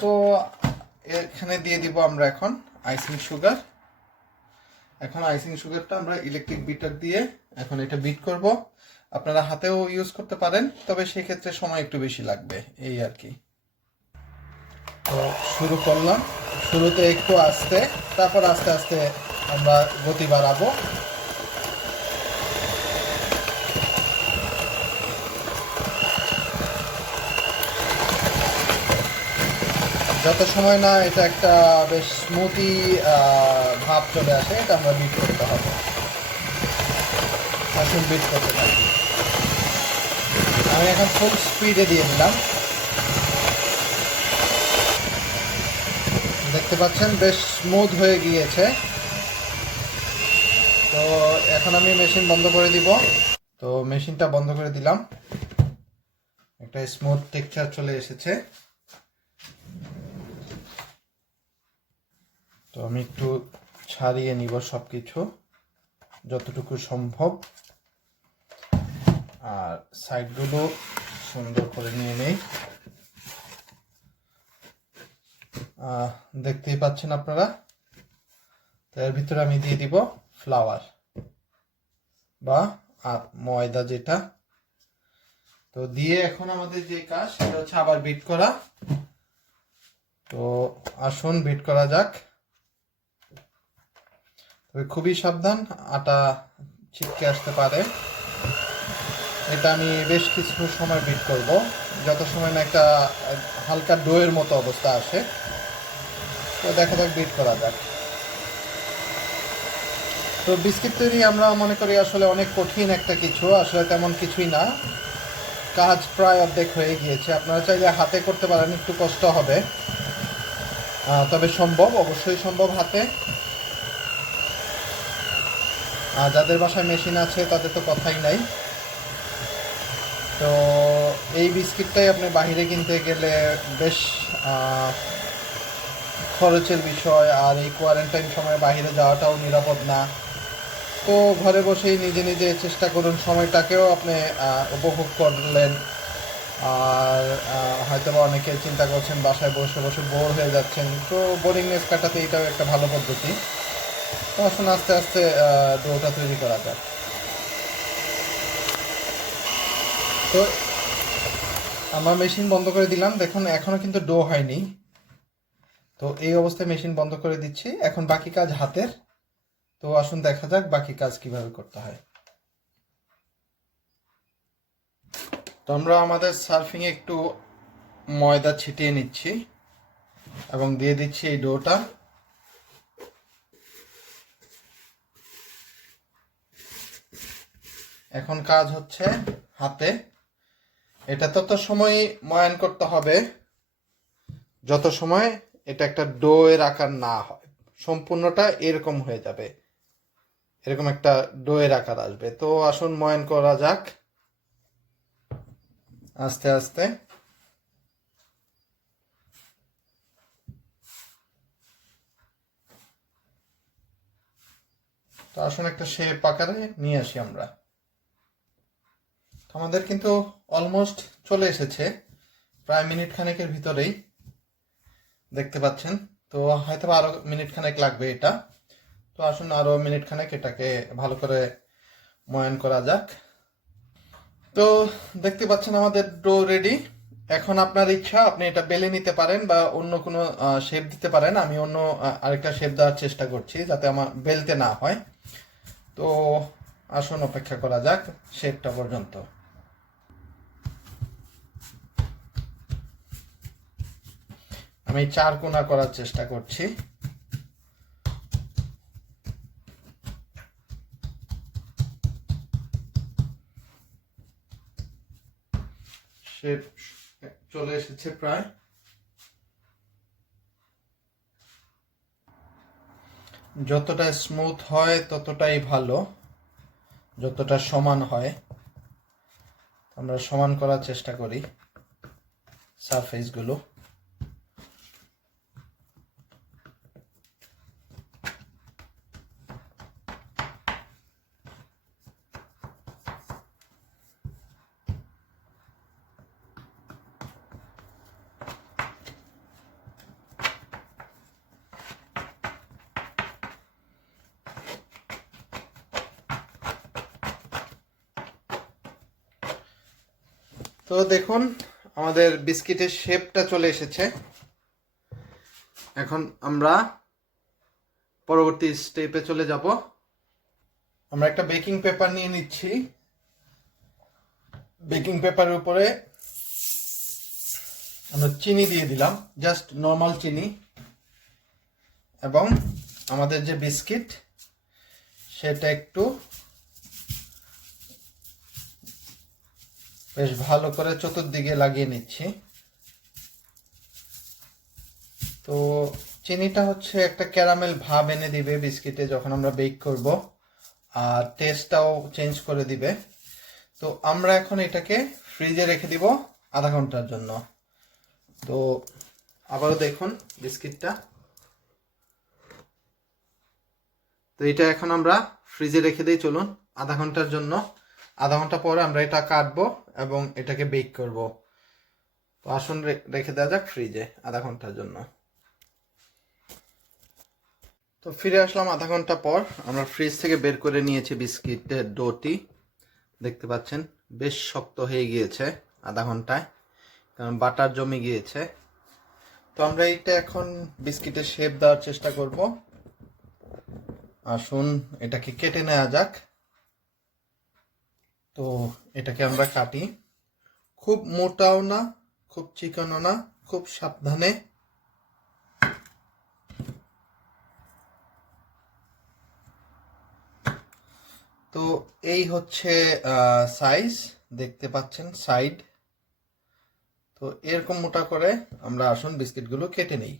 তো এখানে দিয়ে দিব আমরা এখন আইসিং সুগার। এখন আইসিং সুগারটা আমরা ইলেকট্রিক বিটার দিয়ে এখন এটা বিট করব। আপনারা হাতেও ইউজ করতে পারেন, তবে সেক্ষেত্রে সময় একটু বেশি লাগবে, এই আর কি। তো শুরু করলাম, শুরুতে একটু আস্তে, তারপর আস্তে আস্তে আমরা গতি বাড়াবো। যত সময় না এটা একটা বেশ স্মুথি ভাব চলে আসে, এটা আমরা বিট করতে হবে। আসুন বিট করতে থাকি। আমি এখন ফুল স্পিডে দিয়ে দিলাম। দেখতে পাচ্ছেন বেশ স্মুথ হয়ে গিয়েছে। তো এখন আমি মেশিন বন্ধ করে দিব। তো মেশিনটা বন্ধ করে দিলাম, একটা স্মুথ টেক্সচার চলে এসেছে। তো আমি একটু ছাড়িয়ে নিব সবকিছু যতটুকু সম্ভব, আর সাইডগুলো সুন্দর করে নিয়ে নেই। দেখতেই পাচ্ছেন আপনারা। তো এর ভিতরে আমি দিয়ে দিব ফ্লাওয়ার বা ময়দা যেটা। তো দিয়ে এখন আমাদের যে কাজ সেটা হচ্ছে আবার বিট করা। তো আসুন বিট করা যাক। তবে খুবই সাবধান, আটা ছিটকে আসতে পারে। এটা আমি বেশ কিছু সময় বিট করব, যত সময় না একটা হালকা ডোয়ের মতো অবস্থা আসে। তো দেখা যাক, বিট করা যাক। তো বিস্কিট তৈরি আমরা মনে করি আসলে অনেক কঠিন একটা কিছু, আসলে তেমন কিছুই না। কাজ প্রায় অর্ধেক হয়ে গিয়েছে। আপনারা চাইলে হাতে করতে পারেন, একটু কষ্ট হবে, তবে সম্ভব, অবশ্যই সম্ভব হাতে। যাদের বাসায় মেশিন আছে তাদের তো কথাই নাই। তো এই বিস্কিটটাই আপনি বাহিরে কিনতে গেলে বেশ খরচের বিষয়, আর এই কোয়ারেন্টাইন সময় বাইরে যাওয়াটাও নিরাপদ না। তো ঘরে বসেই নিজে নিজে চেষ্টা করুন, সময়টাকেও আপনি উপভোগ করলেন। আর হয়তো বা অনেকে চিন্তা করছেন বাসায় বসে বসে বোর হয়ে যাচ্ছেন, তো বোরিংনেস কাটাতে এটাও একটা ভালো পদ্ধতি। তো আসুন আস্তে আস্তে ডোটা তৈরি করা যাক। তো আমার মেশিন বন্ধ করে দিলাম, দেখুন এখনো কিন্তু ডো হয়নি। তো এই অবস্থায় মেশিন বন্ধ করে দিচ্ছি, এখন বাকি কাজ হাতের। তো আসুন দেখা যাক বাকি কাজ কিভাবে করতে হয়। তো আমরা আমাদের সার্ফিং এ একটু ময়দা ছিটিয়ে নিচ্ছি এবং দিয়ে দিচ্ছি এই ডোটা। এখন কাজ হচ্ছে হাতে। এটা তত সময় ময়ান করতে হবে যত সময় এটা একটা ডো এর আকার না হয়। সম্পূর্ণটা এরকম হয়ে যাবে, এরকম একটা ডো এর আকার আসবে। তো আসুন ময়ান করা যাক আস্তে আস্তে। তো আসুন একটা শেপ আকারে নিয়ে আসি আমরা। আমাদের কিন্তু অলমোস্ট চলে এসেছে, প্রায় মিনিট খানেকের ভিতরেই, দেখতে পাচ্ছেন। তো হয়তো আরো মিনিট খানেক লাগবে এটা। তো আসুন আরো মিনিট খানেক এটাকে ভালো করে ময়ান করা যাক। তো দেখতে পাচ্ছেন আমাদের ডো রেডি। এখন আপনার ইচ্ছা, আপনি এটা বেলে নিতে পারেন বা অন্য কোনো শেপ দিতে পারেন। আমি অন্য আরেকটা শেপ দেওয়ার চেষ্টা করছি যাতে আমার বেলতে না হয়। তো আসুন অপেক্ষা করা যাক শেপটা পর্যন্ত। আমি 4 কোনা করার চেষ্টা করছি। শেপ চলে এসেছে প্রায়। যতটা স্মুথ হয় ততটাই ভালো, যতটা সমান হয়। আমরা সমান করার চেষ্টা করি সারফেসগুলো। তো দেখুন আমাদের বিস্কিটের শেপটা চলে এসেছে। এখন আমরা পরবর্তী স্টেপে চলে যাব। আমরা একটা বেকিং পেপার নিয়ে নিচ্ছি। বেকিং পেপারের উপরে আমরা চিনি দিয়ে দিলাম, জাস্ট নর্মাল চিনি, এবং আমাদের যে বিস্কিট সেটা একটু বেশ ভালো করে চতুর্দিকে লাগিয়ে নিচ্ছি। তো চিনিটা হচ্ছে একটা ক্যারামেল ভাব এনে দিবে বিস্কিটে যখন আমরা বেক করব, আর টেস্টটাও চেঞ্জ করে দিবে। তো আমরা এখন এটাকে ফ্রিজে রেখে দিব আধা ঘন্টার জন্য। তো আবারও দেখুন বিস্কিটটা। তো এটা এখন আমরা ফ্রিজে রেখে দিই, চলুন আধা ঘন্টার জন্য। আধা ঘন্টা পরে আমরা এটা কাটবো এবং এটাকে বেক করব। তো আসুন রেখে দেওয়া যাক ফ্রিজে আধা ঘন্টার জন্য। তো ফিরে আসলাম আধা ঘন্টা পর। আমরা ফ্রিজ থেকে বের করে নিয়েছি বিস্কিটের ডোটি। দেখতে পাচ্ছেন বেশ শক্ত হয়ে গিয়েছে আধা ঘন্টায়, কারণ বাটার জমে গিয়েছে। তো আমরা এইটা এখন বিস্কিটের শেপ দেওয়ার চেষ্টা করব। আসুন এটাকে কেটে নেওয়া যাক। তো এটাকে আমরা কাটি, খুব মোটাও না খুব চিকনও না, খুব সাবধানে। তো এই হচ্ছে সাইজ, দেখতে পাচ্ছেন সাইড। তো এরকম মোটা করে আমরা আসুন বিস্কিটগুলো কেটে নেই।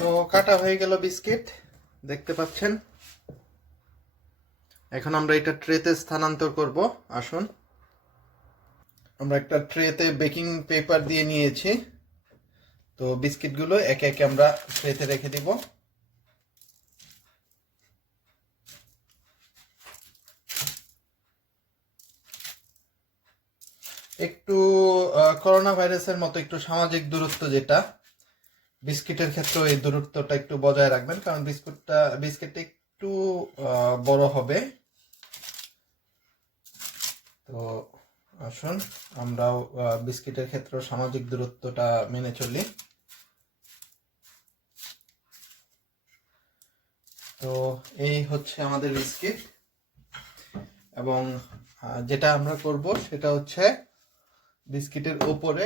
তো কাটা হয়ে গেল বিস্কিট, দেখতে পাচ্ছেন। এখন আমরা এটা ট্রেতে স্থানান্তর করব। আসুন, আমরা একটা ট্রেতে বেকিং পেপার দিয়ে নিয়েছি। তো বিস্কিটগুলো একে একে আমরা ট্রেতে রেখে দিব। একটু করোনা ভাইরাসের মতো একটু সামাজিক দূরত্ব, যেটা বিস্কিটের ক্ষেত্রে এই দূরত্বটা একটু বজায় রাখবেন, কারণ বিস্কিটটা একটু বড় হবে। তো আসুন আমরাও বিস্কিটের ক্ষেত্রে সামাজিক দূরত্বটা মেনে চলি। তো এই হচ্ছে আমাদের বিস্কিট, এবং যেটা আমরা করব সেটা হচ্ছে বিস্কিটের উপরে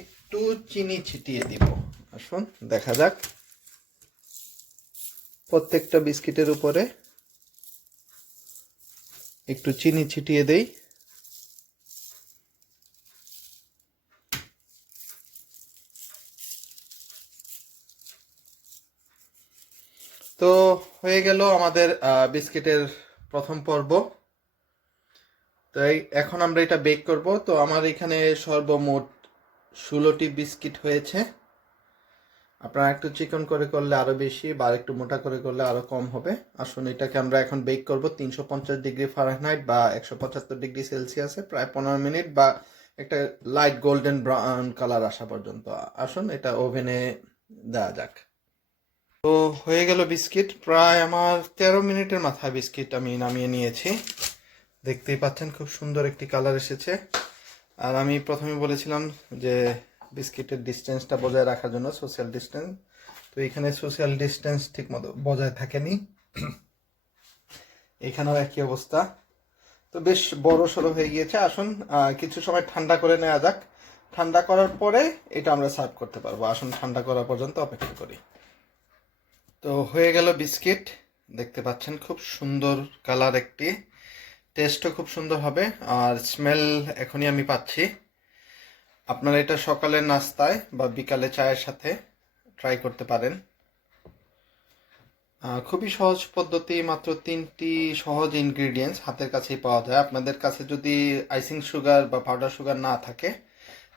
একটু চিনি ছিটিয়ে দিব। আসুন দেখা যাক। প্রত্যেকটা বিস্কিটের উপরে একটু চিনি ছিটিয়ে দেই। তো হয়ে গেল আমাদের বিস্কিটের প্রথম পর্ব। তো এখন আমরা এটা বেক করব। তো আমার এখানে সর্বমোট 16টি বিস্কিট হয়েছে। আপনারা একটু চিকন করে করলে আরো বেশি, বা একটু মোটা করে করলে আরো কম হবে। আসুন এটাকে আমরা এখন বেক করব 350 ডিগ্রি ফারেনহাইট বা 175 ডিগ্রি সেলসিয়াসে প্রায় 15 মিনিট, বা একটা লাইট গোল্ডেন ব্রাউন কালার আসা পর্যন্ত। আসুন এটা ওভেনে দেওয়া যাক। তো হয়ে গেল বিস্কিট, প্রায় আমার 13 মিনিটের মাথায় বিস্কিট আমি নামিয়ে নিয়েছি। দেখতেই পাচ্ছেন খুব সুন্দর একটি কালার এসেছে। আর আমি প্রথমে বলেছিলাম যে বিস্কিটের ডিস্টেন্সটা বজায় রাখার জন্য, সোশ্যাল ডিস্টেন্স, তো এখানে সোশ্যাল ডিস্টেন্স ঠিক মতো বজায় থাকেনি, এখানেও একই অবস্থা। তো বেশ বড় সড়ো হয়ে গিয়েছে। আসুন কিছু সময় ঠান্ডা করে নেওয়া যাক। ঠান্ডা করার পরে এটা আমরা সার্ভ করতে পারবো। আসুন ঠান্ডা করা পর্যন্ত অপেক্ষা করি। তো হয়ে গেল বিস্কিট, দেখতে পাচ্ছেন খুব সুন্দর কালার একটি, টেস্টও খুব সুন্দর হবে, আর স্মেল এখনই আমি পাচ্ছি। আপনারা এটা সকালের নাস্তায় বা বিকালে চায়ের সাথে ট্রাই করতে পারেন। খুবই সহজ পদ্ধতি, মাত্র 3টি সহজ ইনগ্রিডিয়েন্টস হাতের কাছেই পাওয়া যায়। আপনাদের কাছে যদি আইসিং সুগার বা পাউডার সুগার না থাকে,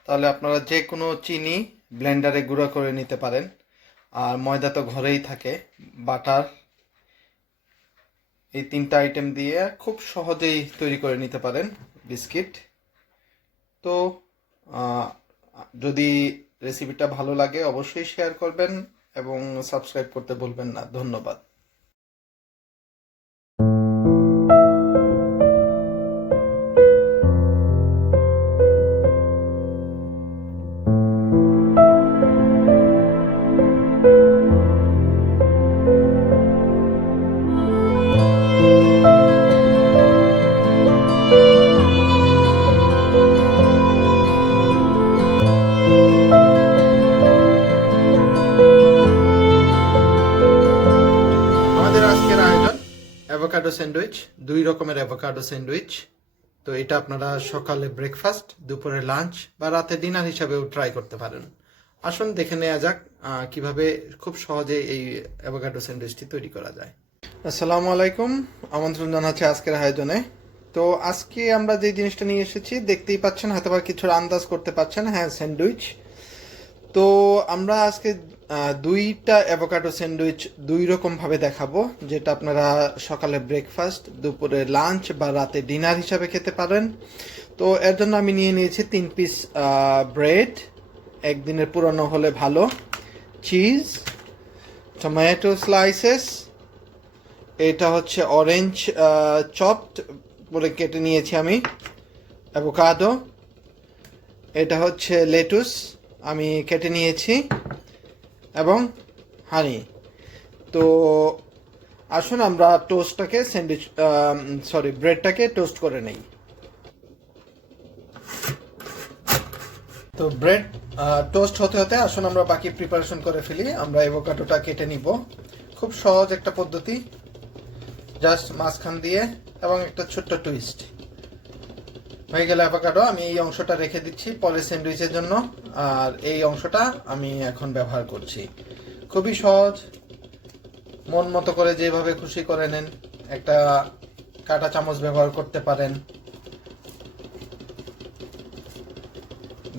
তাহলে আপনারা যে কোনো চিনি ব্লেন্ডারে গুঁড়ো করে নিতে পারেন। আর ময়দা তো ঘরেই থাকে, বাটার, এই 3টা আইটেম দিয়ে খুব সহজেই তৈরি করে নিতে পারেন বিস্কিট। তো যদি রেসিপিটা ভালো লাগে অবশ্যই শেয়ার করবেন এবং সাবস্ক্রাইব করতে ভুলবেন না। ধন্যবাদ। আমাদের আজকের আয়োজন অ্যাভোকাডো স্যান্ডউইচ, 2 রকমের অ্যাভোকাডো স্যান্ডউইচ। তো এটা আপনারা সকালে ব্রেকফাস্ট, দুপুরে লাঞ্চ বা রাতে ডিনার হিসাবেও ট্রাই করতে পারেন। আসুন দেখে নেওয়া যাক কিভাবে খুব সহজে এই অ্যাভোকাডো স্যান্ডউইচটি তৈরি করা যায়। আসসালামু আলাইকুম, আমন্ত্রণ জানাচ্ছি আজকের আয়োজনে। তো আজকে আমরা যে জিনিসটা নিয়ে এসেছি দেখতেই পাচ্ছেন, হয়তো বা কিছুর আন্দাজ করতে পারছেন, হ্যাঁ স্যান্ডউইচ। তো আমরা আজকে 2টা অ্যাভোকাডো স্যান্ডউইচ 2 রকম ভাবে দেখাবো, যেটা আপনারা সকালে ব্রেকফাস্ট, দুপুরে লাঞ্চ বা রাতে ডিনার হিসাবে খেতে পারেন। তো এর জন্য আমি নিয়ে নিয়েছি 3 পিস ব্রেড, একদিনের পুরনো হলে ভালো, চিজ, টমেটো স্লাইসেস, এটা হচ্ছে অরেঞ্জ চপড বলে কেটে নিয়েছি আমি, অ্যাভোকাডো, এটা হচ্ছে লেটুস আমি কেটে নিয়েছি, এবং হানি। তো আসুন আমরা টোস্টটাকে ব্রেডটাকে টোস্ট করে নেই। তো ব্রেড টোস্ট হতে হতে আসুন আমরা বাকি প্রিপারেশন করে ফেলি। আমরা অ্যাভোকাডোটা কেটে নিব, খুব সহজ একটা পদ্ধতি, জাস্ট মাঝখান দিয়ে এবং একটা ছোট্ট টুইস্ট। হয়ে গেল অ্যাভোকাডো। আমি এই অংশটা রেখে দিচ্ছি পরে স্যান্ডউইচের জন্য, আর এই অংশটা আমি এখন ব্যবহার করছি। খুবই সহজ, মন মতো করে যেভাবে খুশি করে নেন। একটা কাঁটা চামচ ব্যবহার করতে পারেন।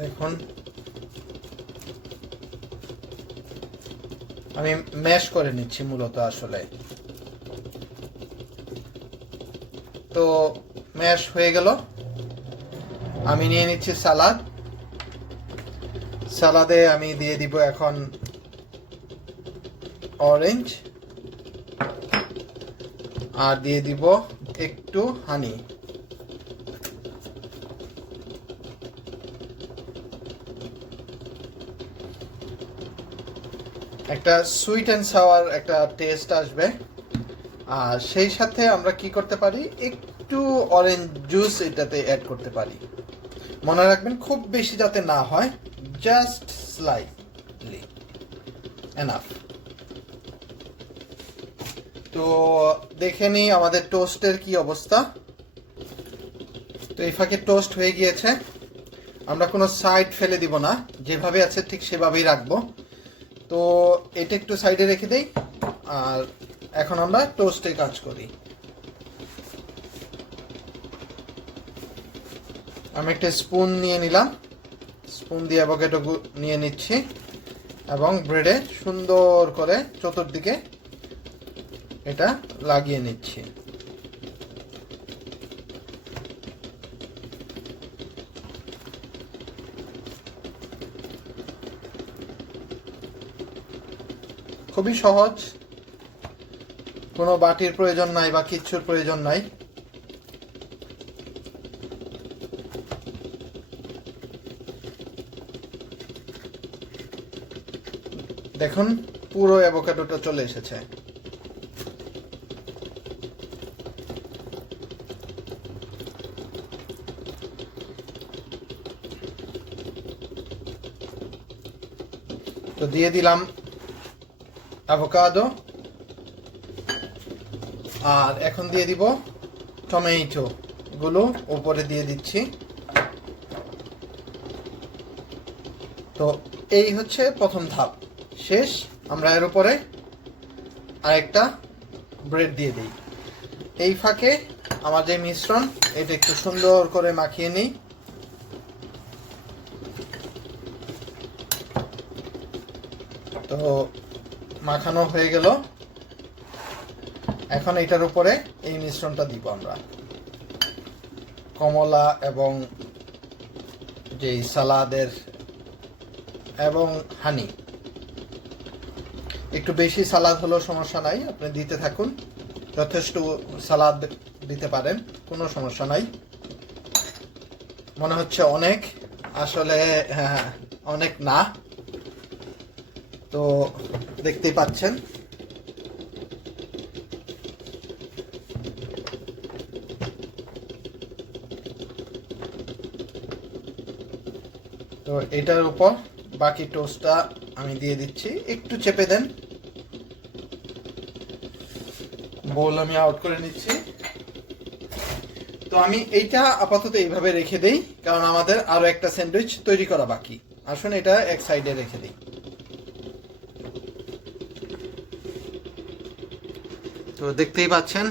দেখুন আমি ম্যাশ করে নিচ্ছি মূলত আসলে। তো ম্যাশ হয়ে গেল। আমি নিয়ে নিচ্ছি সালাদ। সালাদে আমি দিয়ে দিব এখন অরেঞ্জ, আর দিয়ে দিব একটু হানি। একটা সুইট অ্যান্ড সাওয়ার একটা টেস্ট আসবে। আর সেই সাথে আমরা কি করতে পারি, একটু অরেঞ্জ জুস এটাতে অ্যাড করতে পারি। মনে রাখবেন খুব বেশি যাতে না হয়, জাস্ট স্লাইটলি এনাফ। তো দেখে নিই আমাদের টোস্টের কি অবস্থা। তো এই ফাঁকে টোস্ট হয়ে গিয়েছে। আমরা কোনো সাইড ফেলে দিব না, যেভাবে আছে ঠিক সেভাবেই রাখবো। তো এটা একটু সাইডে রেখে দেই, আর এখন আমরা টোস্টে কাজ করি। আমি একটা স্পুন নিয়ে নিলাম, স্পুন দিয়ে অ্যাভোকাডো নিয়ে নিচ্ছি এবং ব্রেডে সুন্দর করে চতুর্দিকে এটা লাগিয়ে নিচ্ছি। খুবই সহজ, কোনো বাটির প্রয়োজন নাই বা কিচ্ছুর প্রয়োজন নাই। দেখুন পুরো অ্যাভোকাডোটা চলে এসেছে। তো দিয়ে দিলাম অ্যাভোকাডো, আর এখন দিয়ে দিব টমেটো গুলো উপরে দিয়ে দিচ্ছি। তো এই হচ্ছে প্রথম ধাপ শেষ। আমরা এর উপরে আরেকটা ব্রেড দিয়ে দিই। এই ফাঁকে আমার যে মিশ্রণ এটা একটু সুন্দর করে মাখিয়ে নিই। তো মাখানো হয়ে গেল। এখন এটার উপরে এই মিশ্রণটা দিব আমরা, কমলা এবং যে সালাদের এবং হানি। একটু বেশি সালাদ হলেও সমস্যা নাই, আপনি দিতে থাকুন, যথেষ্ট সালাদ দিতে পারেন, কোনো সমস্যা নাই। মনে হচ্ছে অনেক, আসলে অনেক না। তো দেখতেই পাচ্ছেন তো এটার উপর বাকি টোস্টটা আমি দিয়ে দিচ্ছি। একটু চেপে দেন, বোল আমি আউট করে নিচ্ছি। তো আমি এইটা আপাতত এইভাবে রেখে দেই, কারণ আমাদের আরো একটা স্যান্ডউইচ তৈরি করা বাকি। আসুন এটা এক সাইডে রেখে দিই। তো দেখতেই পাচ্ছেন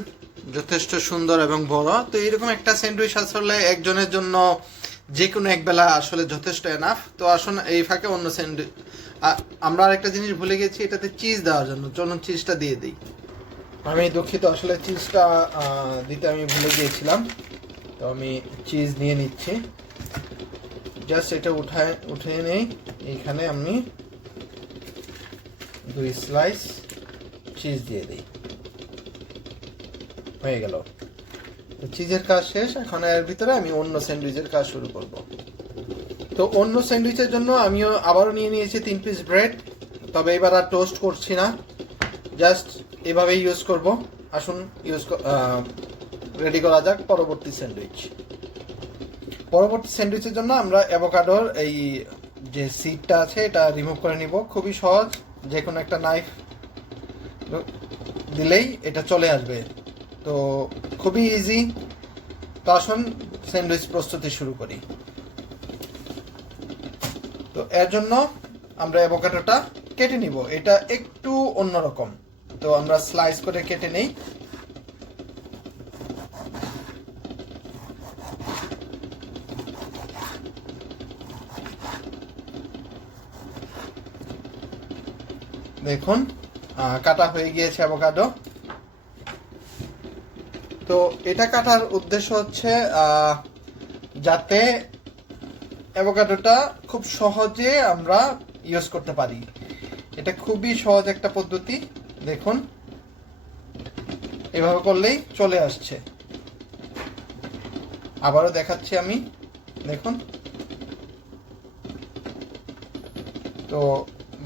যথেষ্ট সুন্দর এবং বড়। তো এরকম একটা স্যান্ডউইচ আসলে একজনের জন্য যে কোনো এক বেলা আসলে যথেষ্ট এনাফ। তো আসুন এই ফাঁকে অন্য স্যান্ডউইচ, আমরা আরেকটা জিনিস ভুলে গেছি, এটাতে চিজ দেওয়ার জন্য। চলুন চিজটা দিয়ে দিই। আমি দুঃখিত, আসলে চিজটা দিতে আমি ভুলে গিয়েছিলাম। তো আমি চিজ নিয়ে নিচ্ছি, জাস্ট এটা উঠিয়ে নেই। এইখানে আমি 2 স্লাইস চিজ দিয়ে দিই, হয়ে গেল। চিজের কাজ শেষ। এখন এর ভিতরে আমি অন্য স্যান্ডউইচের কাজ শুরু করব। তো অন্য স্যান্ডউইচের জন্য আমিও আবারও নিয়ে নিয়েছি 3 পিস ব্রেড, তবে এবার আর টোস্ট করছি না, জাস্ট এভাবে ইউজ করব। আসুন রেডি করা যাক পরবর্তী স্যান্ডউইচ। পরবর্তী স্যান্ডউইচের জন্য আমরা অ্যাভোকাডোর এই যে সিডটা আছে এটা রিমুভ করে নিব। খুবই সহজ, যে কোনো একটা নাইফ দিলেই এটা চলে আসবে। তো খুবই ইজি। তো আসুন স্যান্ডউইচ প্রস্তুতি শুরু করি। তো এর জন্য আমরা অ্যাভোকাডোটা কেটে নিব। এটা একটু অন্যরকম, তো আমরা স্লাইস করে কেটে নেই। দেখুন কাটা হয়ে গিয়েছে অ্যাভোকাডো। তো এটা কাটার উদ্দেশ্য হচ্ছে যাতে অ্যাভোকাডোটা খুব সহজে আমরা ইউজ করতে পারি। এটা খুবই সহজ একটা পদ্ধতি। দেখুন এভাবে করলেই চলে আসছে। আবারও দেখাচ্ছি আমি, দেখুন। তো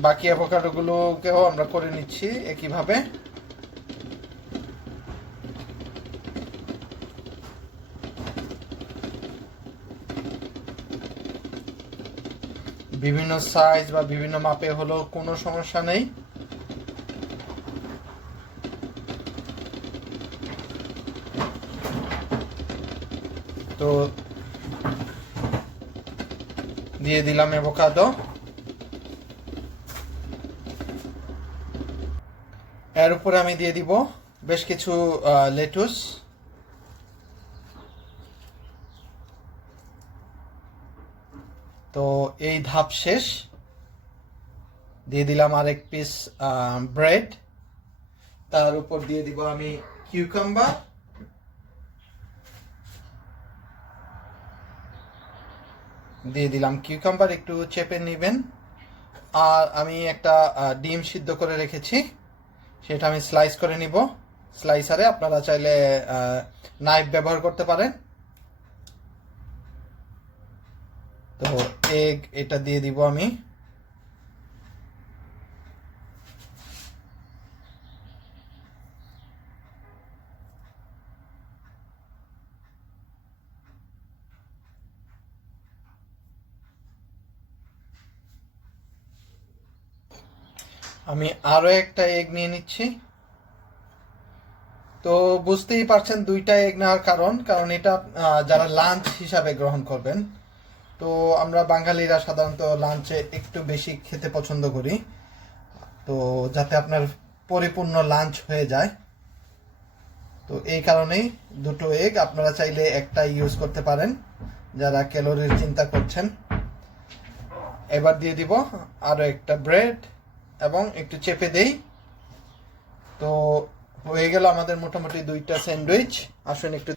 বাকি অ্যাভোকাডোগুলোকেও আমরা করে নিচ্ছি একইভাবে। বিভিন্ন সাইজ বা বিভিন্ন মাপে হলেও কোনো সমস্যা নেই। তো দিয়ে দিলাম অ্যাভোকাডো। এর উপরে আমি দিয়ে দিব বেশ কিছু লেটুস। তো এই ধাপ শেষ। দিয়ে দিলাম আরেক পিস ব্রেড, তার উপর দিয়ে দিব আমি কিউকাম্বার, দিয়ে দিলাম কিউকাম্বার, একটু চেপে নেবেন। আর আমি একটা ডিম সিদ্ধ করে রেখেছি, সেটা আমি স্লাইস করে নিব স্লাইসারে। আপনারা চাইলে নাইফ ব্যবহার করতে পারেন। তো এগ এটা দিয়ে দিব আমি। আমি আরো একটা এগ নিয়ে নিচ্ছি। তো বুঝতেই পারছেন দুইটা এগ নেওয়ার কারণ এটা যারা লাঞ্চ হিসাবে গ্রহণ করবেন। তো আমরা বাঙালিরা সাধারণত লাঞ্চে একটু বেশি খেতে পছন্দ করি, তো যাতে আপনার পরিপূর্ণ লাঞ্চ হয়ে যায়। তো এই কারণেই দুটো এগ, আপনারা চাইলে একটা ইউজ করতে পারেন যারা ক্যালোরির চিন্তা করছেন। এবার দিয়ে দিব আরো একটা ব্রেড এবং একটু চেপে দেই। তো হয়ে গেল আমাদের মোটামুটি দুইটা স্যান্ডউইচ। আসুন একটু,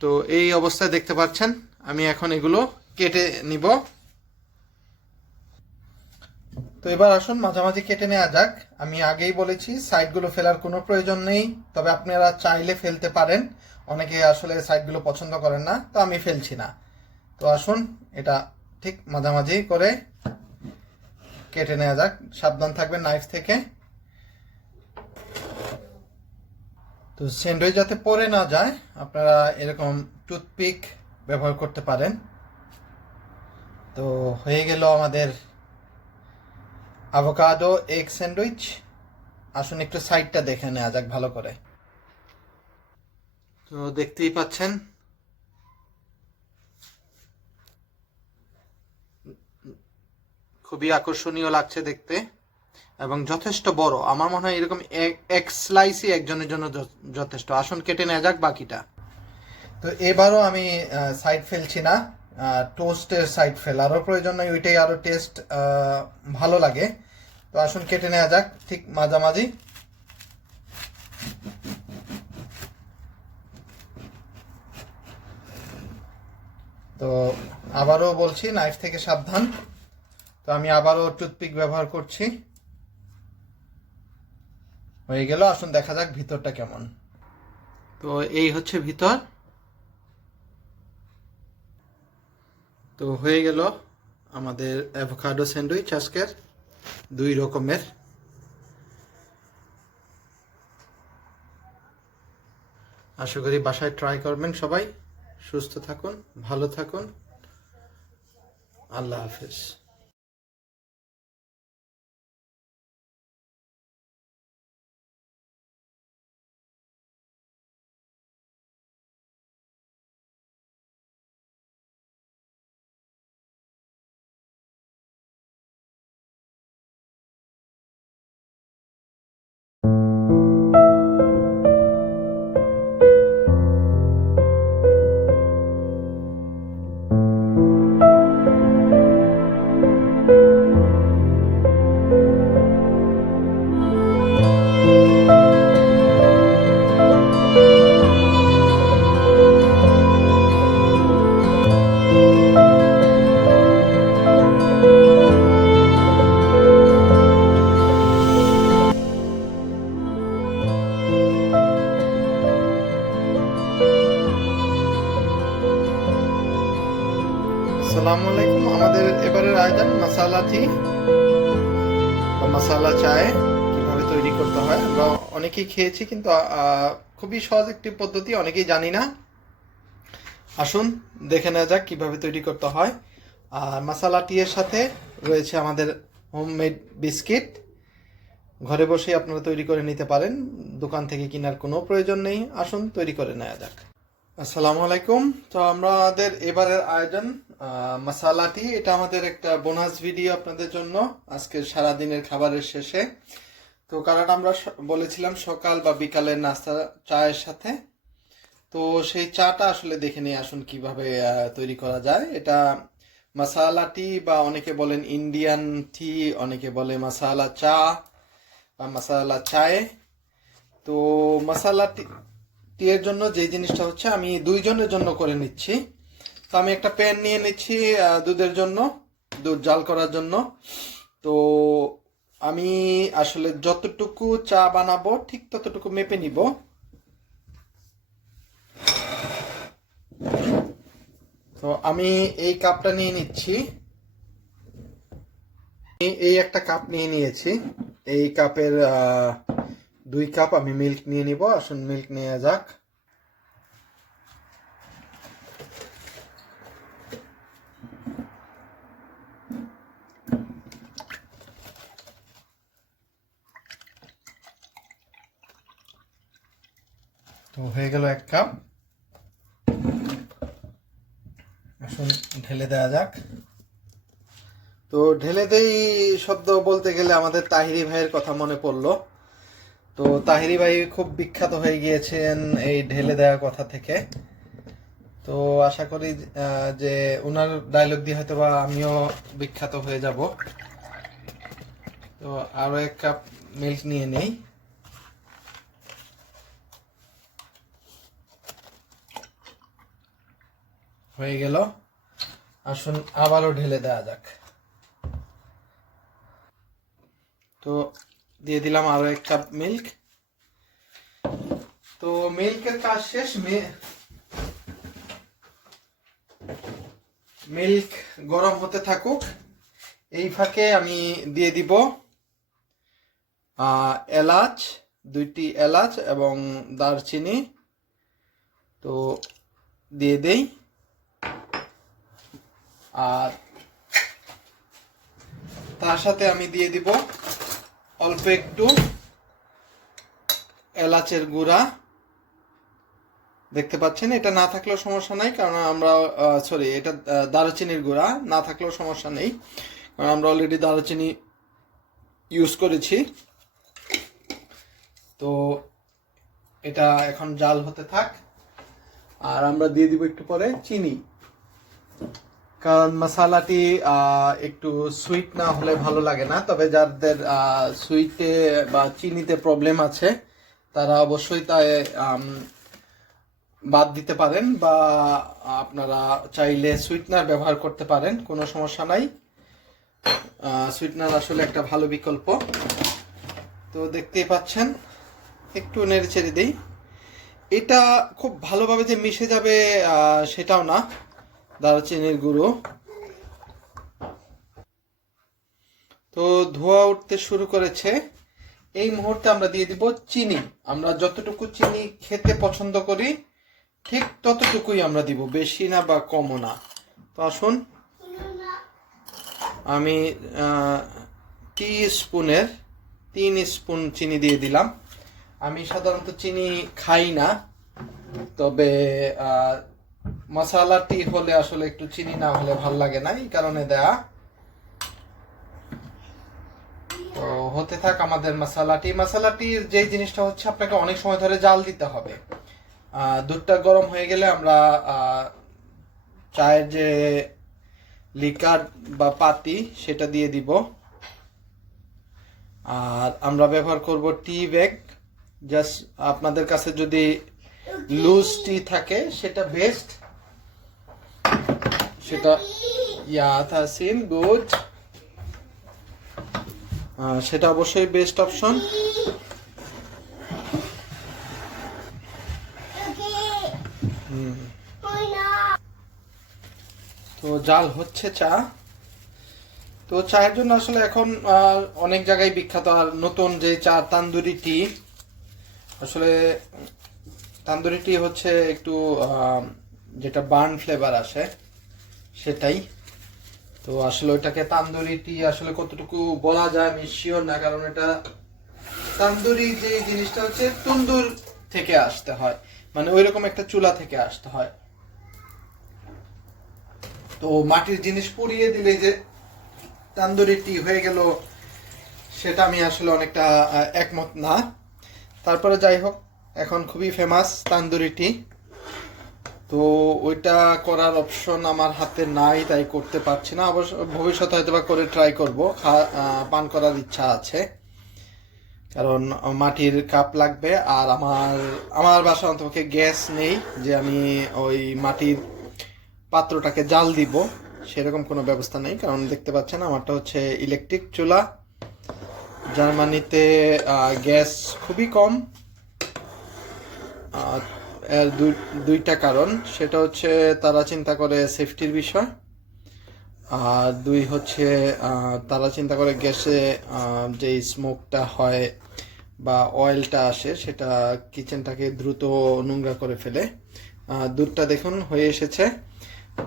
তো এই অবস্থায় দেখতে পাচ্ছেন আমি এখন এগুলো কেটে নিব। তো এবার আসুন মাঝামাঝি কেটে নেওয়া যাক। আমি আগেই বলেছি সাইডগুলো ফেলার কোনো প্রয়োজন নেই, তবে আপনারা চাইলে ফেলতে পারেন। অনেকে আসলে সাইডগুলো পছন্দ করেন না, তো আমি ফেলছি না। তো আসুন এটা ঠিক মাঝামাঝি করে কেটে নেওয়া যাক। সাবধান থাকবেন নাইফ থেকে। তো স্যান্ডউইচ যাতে পড়ে না যায় আপনারা এরকম টুথপিক ব্যবহার করতে পারেন। তো হয়ে গেল আমাদের আভোকাডো এগ স্যান্ডউইচ। আসুন একটু সাইডটা দেখে নেওয়া যাক ভালো করে। তো দেখতেই পাচ্ছেন খুবই আকর্ষণীয় লাগছে দেখতে এবং যথেষ্ট বড়। আমার মনে হয় এরকম এক স্লাইসই একজনের জন্য যথেষ্ট। আসুন কেটে নেওয়া যাক বাকিটা। তো এবারও আমি সাইড ফেলছি না, টোস্টের সাইড ফেলারও প্রয়োজন নয়, ওইটাই আরো টেস্ট ভালো লাগে। তো আসুন কেটে নেওয়া যাক ঠিক মাঝামাঝি। তো আবারও বলছি নাইফ থেকে সাবধান। তো আমি আবারও টুথপিক ব্যবহার করছি। হয়ে গেল, আসুন দেখা যাক ভিতরটা কেমন। তো এই হচ্ছে ভিতর। তো হয়ে গেল আমাদের অ্যাভোকাডো স্যান্ডউইচ আজকের দুই রকমের। আশা করি বাসায় ট্রাই করবেন সবাই। সুস্থ থাকুন, ভালো থাকুন, আল্লাহ হাফেজ। আসসালামু আলাইকুম। আমাদের এবারের আয়োজন মশালা টি বা মশালা চায় কিভাবে তৈরি করতে হয় আমরা অনেকেই খেয়েছি, কিন্তু খুবই সহজ একটি পদ্ধতি, অনেকেই জানি না। আসুন দেখে নেওয়া যাক কিভাবে তৈরি করতে হয়। আর মশালা টি এর সাথে রয়েছে আমাদের হোমমেড বিস্কিট। ঘরে বসে আপনারা তৈরি করে নিতে পারেন, দোকান থেকে কেনার কোনো প্রয়োজন নেই। আসুন তৈরি করে নেওয়া যাক। আসসালামু আলাইকুম। তো আমাদের এবারের আয়োজন মশালা টি। এটা আমাদের একটা বোনাস ভিডিও আপনাদের জন্য আজকের সারাদিনের খাবারের শেষে। তো কারণ আমরা বলেছিলাম সকাল বা বিকালের নাস্তা চায়ের সাথে, তো সেই চাটা আসলে দেখে নিয়ে আসুন কিভাবে তৈরি করা যায়। এটা মাসালা টি বা অনেকে বলেন ইন্ডিয়ান টি, অনেকে বলে মাসালা চা বা মাসালা চায়। তো মাসালা টি এর জন্য যে জিনিসটা হচ্ছে আমি 2 জনের জন্য করে নিচ্ছি। তো আমি একটা প্যান নিয়ে নিচ্ছি দুধের জন্য, দুধ জাল করার জন্য। তো আমি আসলে যতটুকু চা বানাবো ঠিক ততটুকু মেপে নিব। তো আমি এই কাপটা নিয়ে নিচ্ছি, এই একটা কাপ নিয়ে নিয়েছি। এই কাপের 2 কাপ আমি মিল্ক নিয়ে নিব। আসুন মিল্ক নিয়ে যাক। তো হয়ে গেল 1 কাপ। আসুন ঢেলে দেওয়া যাক। তো ঢেলে দেই শব্দ বলতে গেলে আমাদের তাহিরি ভাইয়ের কথা মনে পড়লো। তো তাহিরি ভাই খুব বিখ্যাত হয়ে গিয়েছেন এই ঢেলে দেওয়ার কথা থেকে। তো আশা করি যে ওনার ডায়লগ দিয়ে হয়তো বা আমিও বিখ্যাত হয়ে যাব। তো আরো 1 কাপ মিল্ক নিয়ে নেই। হয়ে গেল। আসুন আবারও ঢেলে দেওয়া যাক। তো দিয়ে দিলাম আরো 1 কাপ মিল্ক। তো মিল্কের কাজ শেষ। মিল্ক গরম হতে থাকুক। এই ফাঁকে আমি দিয়ে দিব এলাচ, 2টি এলাচ এবং দারচিনি। তো দিয়ে দেই। আর তার সাথে আমি দিয়ে দিব অল্প একটু এলাচের গুঁড়া। দেখতে পাচ্ছেন, এটা না থাকলেও সমস্যা নাই, কারণ আমরা সরি এটা দারুচিনির গুঁড়া না থাকলেও সমস্যা নেই, কারণ আমরা অলরেডি দারুচিনি ইউজ করেছি। তো এটা এখন জাল হতে থাক। আর আমরা দিয়ে দিব একটু পরে চিনি, কারণ মশলাটি একটু সুইট না হলে ভালো লাগে না। তবে যাদের সুইটে বা চিনিতে প্রবলেম আছে তারা অবশ্যই তাই বাদ দিতে পারেন, বা আপনারা চাইলে সুইটনার ব্যবহার করতে পারেন, কোনো সমস্যা নাই। সুইটনার আসলে একটা ভালো বিকল্প। তো দেখতেই পাচ্ছেন, একটু নেড়ে চেড়ে দিই। এটা খুব ভালোভাবে যে মিশে যাবে সেটাও না, দারুচিনির গুঁড়ো। তো ধোঁয়া উঠতে শুরু করেছে। এই মুহূর্তে আমরা দিয়ে দিব চিনি। আমরা যতটুকু চিনি খেতে পছন্দ করি ঠিক ততটুকুই আমরা দিব, বেশি না বা কমও না। তো আসুন, আমি টিস্পুনের 3 স্পুন চিনি দিয়ে দিলাম। আমি সাধারণত চিনি খাই না, তবে মশলা টি হলে আসলে একটু চিনি না হলে ভাল লাগে না, এই কারণে দেয়া। তো হতে থাক আমাদের মশলাটির যে জিনিসটা হচ্ছে, আপনাকে অনেক সময় ধরে জাল দিতে হবে। দুধটা গরম হয়ে গেলে আমরা চায়ের যে লিকার বা পাতি সেটা দিয়ে দিব। আর আমরা ব্যবহার করব টি ব্যাগ। জাস্ট আপনাদের কাছে যদি লুজ টি থাকে সেটা বেস্ট, সেটা তাহসিন গুড, সেটা অবশ্যই বেস্ট অপশন। তো জাল হচ্ছে চা। তো চায়ের জন্য আসলে এখন অনেক জায়গায় বিখ্যাত। আর নতুন যে চা তান্দুরি টি, আসলে তান্দুরি টি হচ্ছে একটু যেটা বার্ন ফ্লেভার আসে সেটাই। তো আসলে ওইটাকে তান্দুরি টি আসলে কতটুকু বলা যায় আমি শিওর না, কারণ এটা তান্দুরি যে জিনিসটা হচ্ছে তন্দুর থেকে আসতে হয়, মানে ওইরকম একটা চুলা থেকে আসতে হয়। তো মাটির জিনিস পুড়িয়ে দিলে যে তান্দুরি টি হয়ে গেল, সেটা আমি আসলে অনেকটা একমত না। তারপরে যাই হোক, এখন খুবই ফেমাস তান্দুরি টি। তো ওইটা করার অপশন আমার হাতে নাই, তাই করতে পারছি না। অবশ্য ভবিষ্যতে হয়তো বা করে ট্রাই করবো, পান করার ইচ্ছা আছে, কারণ মাটির কাপ লাগবে। আর আমার আমার বাসায় অন্তপক্ষে গ্যাস নেই যে আমি ওই মাটির পাত্রটাকে জাল দিব, সেরকম কোনো ব্যবস্থা নেই। কারণ দেখতে পাচ্ছেন আমারটা হচ্ছে ইলেকট্রিক চুলা। জার্মানিতে গ্যাস খুবই কম। এর দুইটা কারণ, সেটা হচ্ছে তারা চিন্তা করে সেফটির বিষয়, আর দুই হচ্ছে তারা চিন্তা করে গ্যাসে যে স্মোকটা হয় বা অয়েলটা আসে সেটা কিচেনটাকে দ্রুত নোংরা করে ফেলে। দুধটা দেখুন হয়ে এসেছে।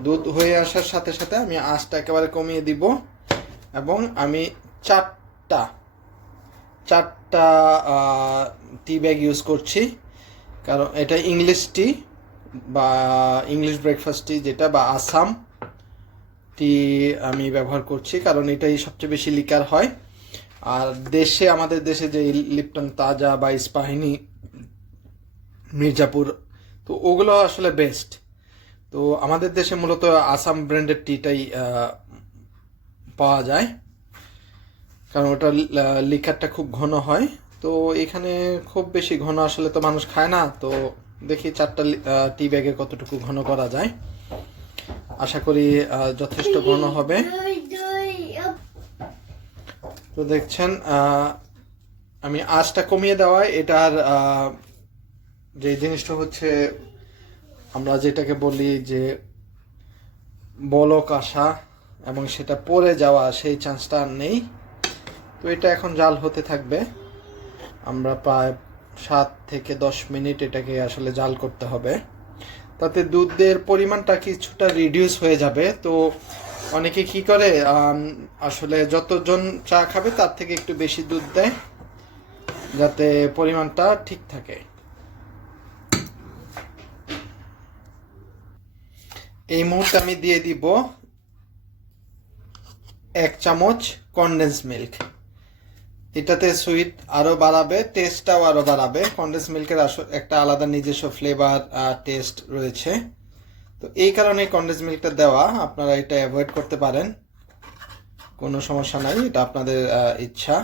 দুধ হয়ে আসার সাথে সাথে আমি আঁচটা একেবারে কমিয়ে দিব এবং আমি চারটা টি ব্যাগ ইউজ করছি। কারণ এটা ইংলিশ টি বা ইংলিশ ব্রেকফাস্ট টি যেটা, বা আসাম টি আমি ব্যবহার করছি, কারণ এটাই সবচেয়ে বেশি লিকার হয়। আর দেশে, আমাদের দেশে যে লিপটন তাজা বা ইস্পাহানি, মির্জাপুর, তো ওগুলো আসলে বেস্ট। তো আমাদের দেশে মূলত আসাম ব্র্যান্ডের টিটাই পাওয়া যায়, কারণ ওটা লিকারটা খুব ঘন হয়। তো এখানে খুব বেশি ঘন আসলে তো মানুষ খায় না, তো দেখি চারটা টি ব্যাগে কতটুকু ঘন করা যায়। আশা করি যথেষ্ট ঘন হবে। তো দেখছেন আমি আঁচটা কমিয়ে দেওয়ায় এটার যে জিনিসটা হচ্ছে, আমরা যেটাকে বলি যে বলক আসা এবং সেটা পড়ে যাওয়া, সেই চান্সটা আর নেই। তো এটা এখন জাল হতে থাকবে। আমরা প্রায় 7 থেকে 10 মিনিট এটাকে আসলে জাল করতে হবে, তাতে দুধের পরিমাণটা কিছুটা রিডিউস হয়ে যাবে। তো অনেকে কি করে আসলে যতজন চা খাবে তার থেকে একটু বেশি দুধ দেয়, যাতে পরিমাণটা ঠিক থাকে। এই মুহূর্তে আমি দিয়ে দিব 1 চামচ কনডেন্স মিল্ক। এটাতে সুইট আরো বাড়াবে, টেস্টটাও আরো বাড়াবে। কনডেন্স মিল্কের একটা আলাদা নিজস্ব ফ্লেভার টেস্ট রয়েছে, তো এই কারণে কনডেন্স মিল্কটা দেওয়া। আপনারা এটা অ্যাভয়েড করতে পারেন, কোনো সমস্যা নাই, এটা আপনাদের ইচ্ছা।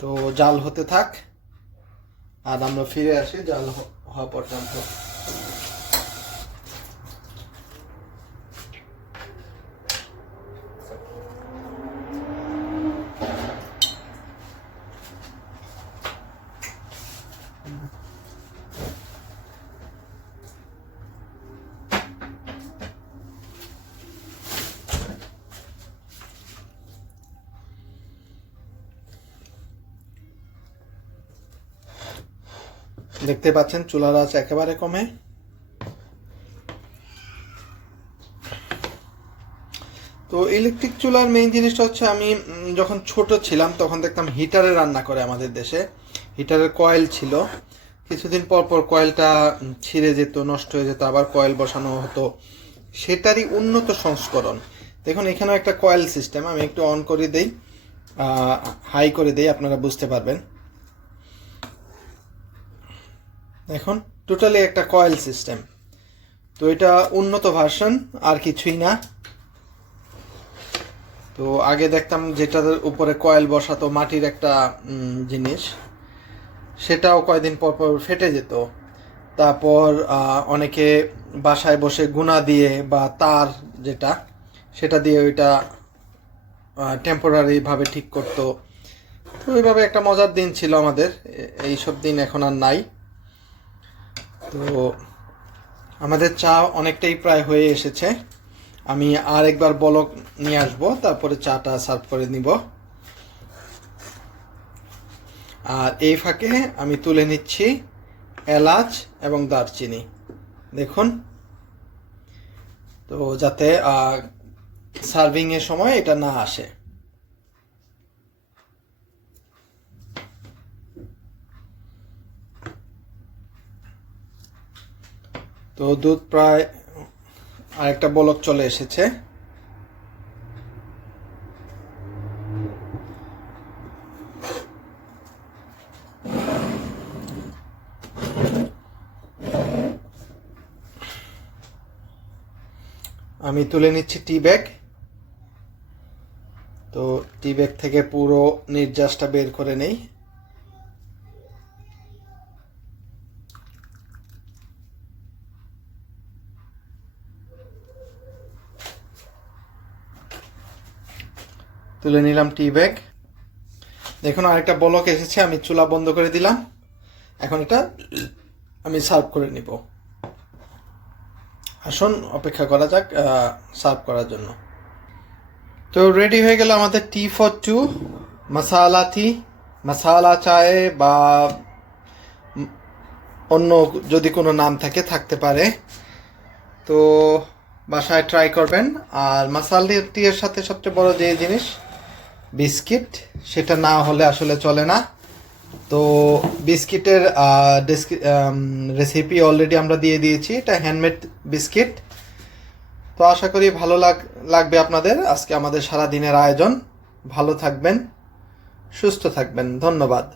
তো জাল হতে থাক, আর আমরা ফিরে আসি জাল হওয়া পর্যন্ত। দেখতে পাচ্ছেন চুলার আঁচ একেবারে কমে। তো ইলেকট্রিক চুলার মেইন জিনিসটা হচ্ছে, আমি যখন ছোট ছিলাম তখন দেখতাম হিটারে রান্না করে আমাদের দেশে। হিটারের কয়েল ছিল, কিছুদিন পর পর কয়েলটা ছিঁড়ে যেত, নষ্ট হয়ে যেত, আবার কয়েল বসানো হতো। সেটারই উন্নত সংস্করণ। দেখুন এখানেও একটা কয়েল সিস্টেম, আমি একটু অন করে দেই, হাই করে দেই, আপনারা বুঝতে পারবেন। এখন টোটালি একটা কয়েল সিস্টেম। তো এটা উন্নত ভার্সন, আর কিছুই না। তো আগে দেখতাম যেটার উপরে কয়েল বসাতো মাটির একটা জিনিস, সেটাও কয়েকদিন পর পর ফেটে যেত। তারপর অনেকে বাসায় বসে গুণা দিয়ে বা তার যেটা, সেটা দিয়ে ওইটা টেম্পোরারি ভাবে ঠিক করতো। তো ওইভাবে একটা মজার দিন ছিল আমাদের, এইসব দিন এখন আর নাই। তো আমাদের চা অনেকটাই প্রায় হয়ে এসেছে, আমি আর একবার বলক নিয়ে আসবো, তারপরে চাটা সার্ভ করে নিব। আর এই ফাঁকে আমি তুলে নিচ্ছি এলাচ এবং দারচিনি, দেখুন, তো যাতে সার্ভিং এর সময় এটা না আসে। তো দুধ প্রায় আরেকটা বলক চলে এসেছে। আমি তুলে নিচ্ছি টি ব্যাগ। তো টি ব্যাগ থেকে পুরো নির্যাসটা বের করে নেই। তুলে নিলাম টি ব্যাগ। দেখুন আরেকটা বলক এসেছে, আমি চুলা বন্ধ করে দিলাম। এখন এটা আমি সার্ভ করে নিব। আসুন অপেক্ষা করা যাক সার্ভ করার জন্য। তো রেডি হয়ে গেল আমাদের টি ফর টু, মশালা টি, মশালা চায়ে বা অন্য যদি কোনো নাম থাকতে পারে। তো বাসায় ট্রাই করবেন। আর মশালা টি এর সাথে সবচেয়ে বড় যে জিনিস বিস্কিট, সেটা না হলে আসলে চলে না। তো বিস্কিটের রেসিপি অলরেডি আমরা দিয়ে দিয়েছি। এটা হ্যান্ডমেড বিস্কিট। তো আশা করি ভালো লাগবে আপনাদের আজকে আমাদের সারা দিনের আয়োজন। ভালো থাকবেন, সুস্থ থাকবেন। ধন্যবাদ।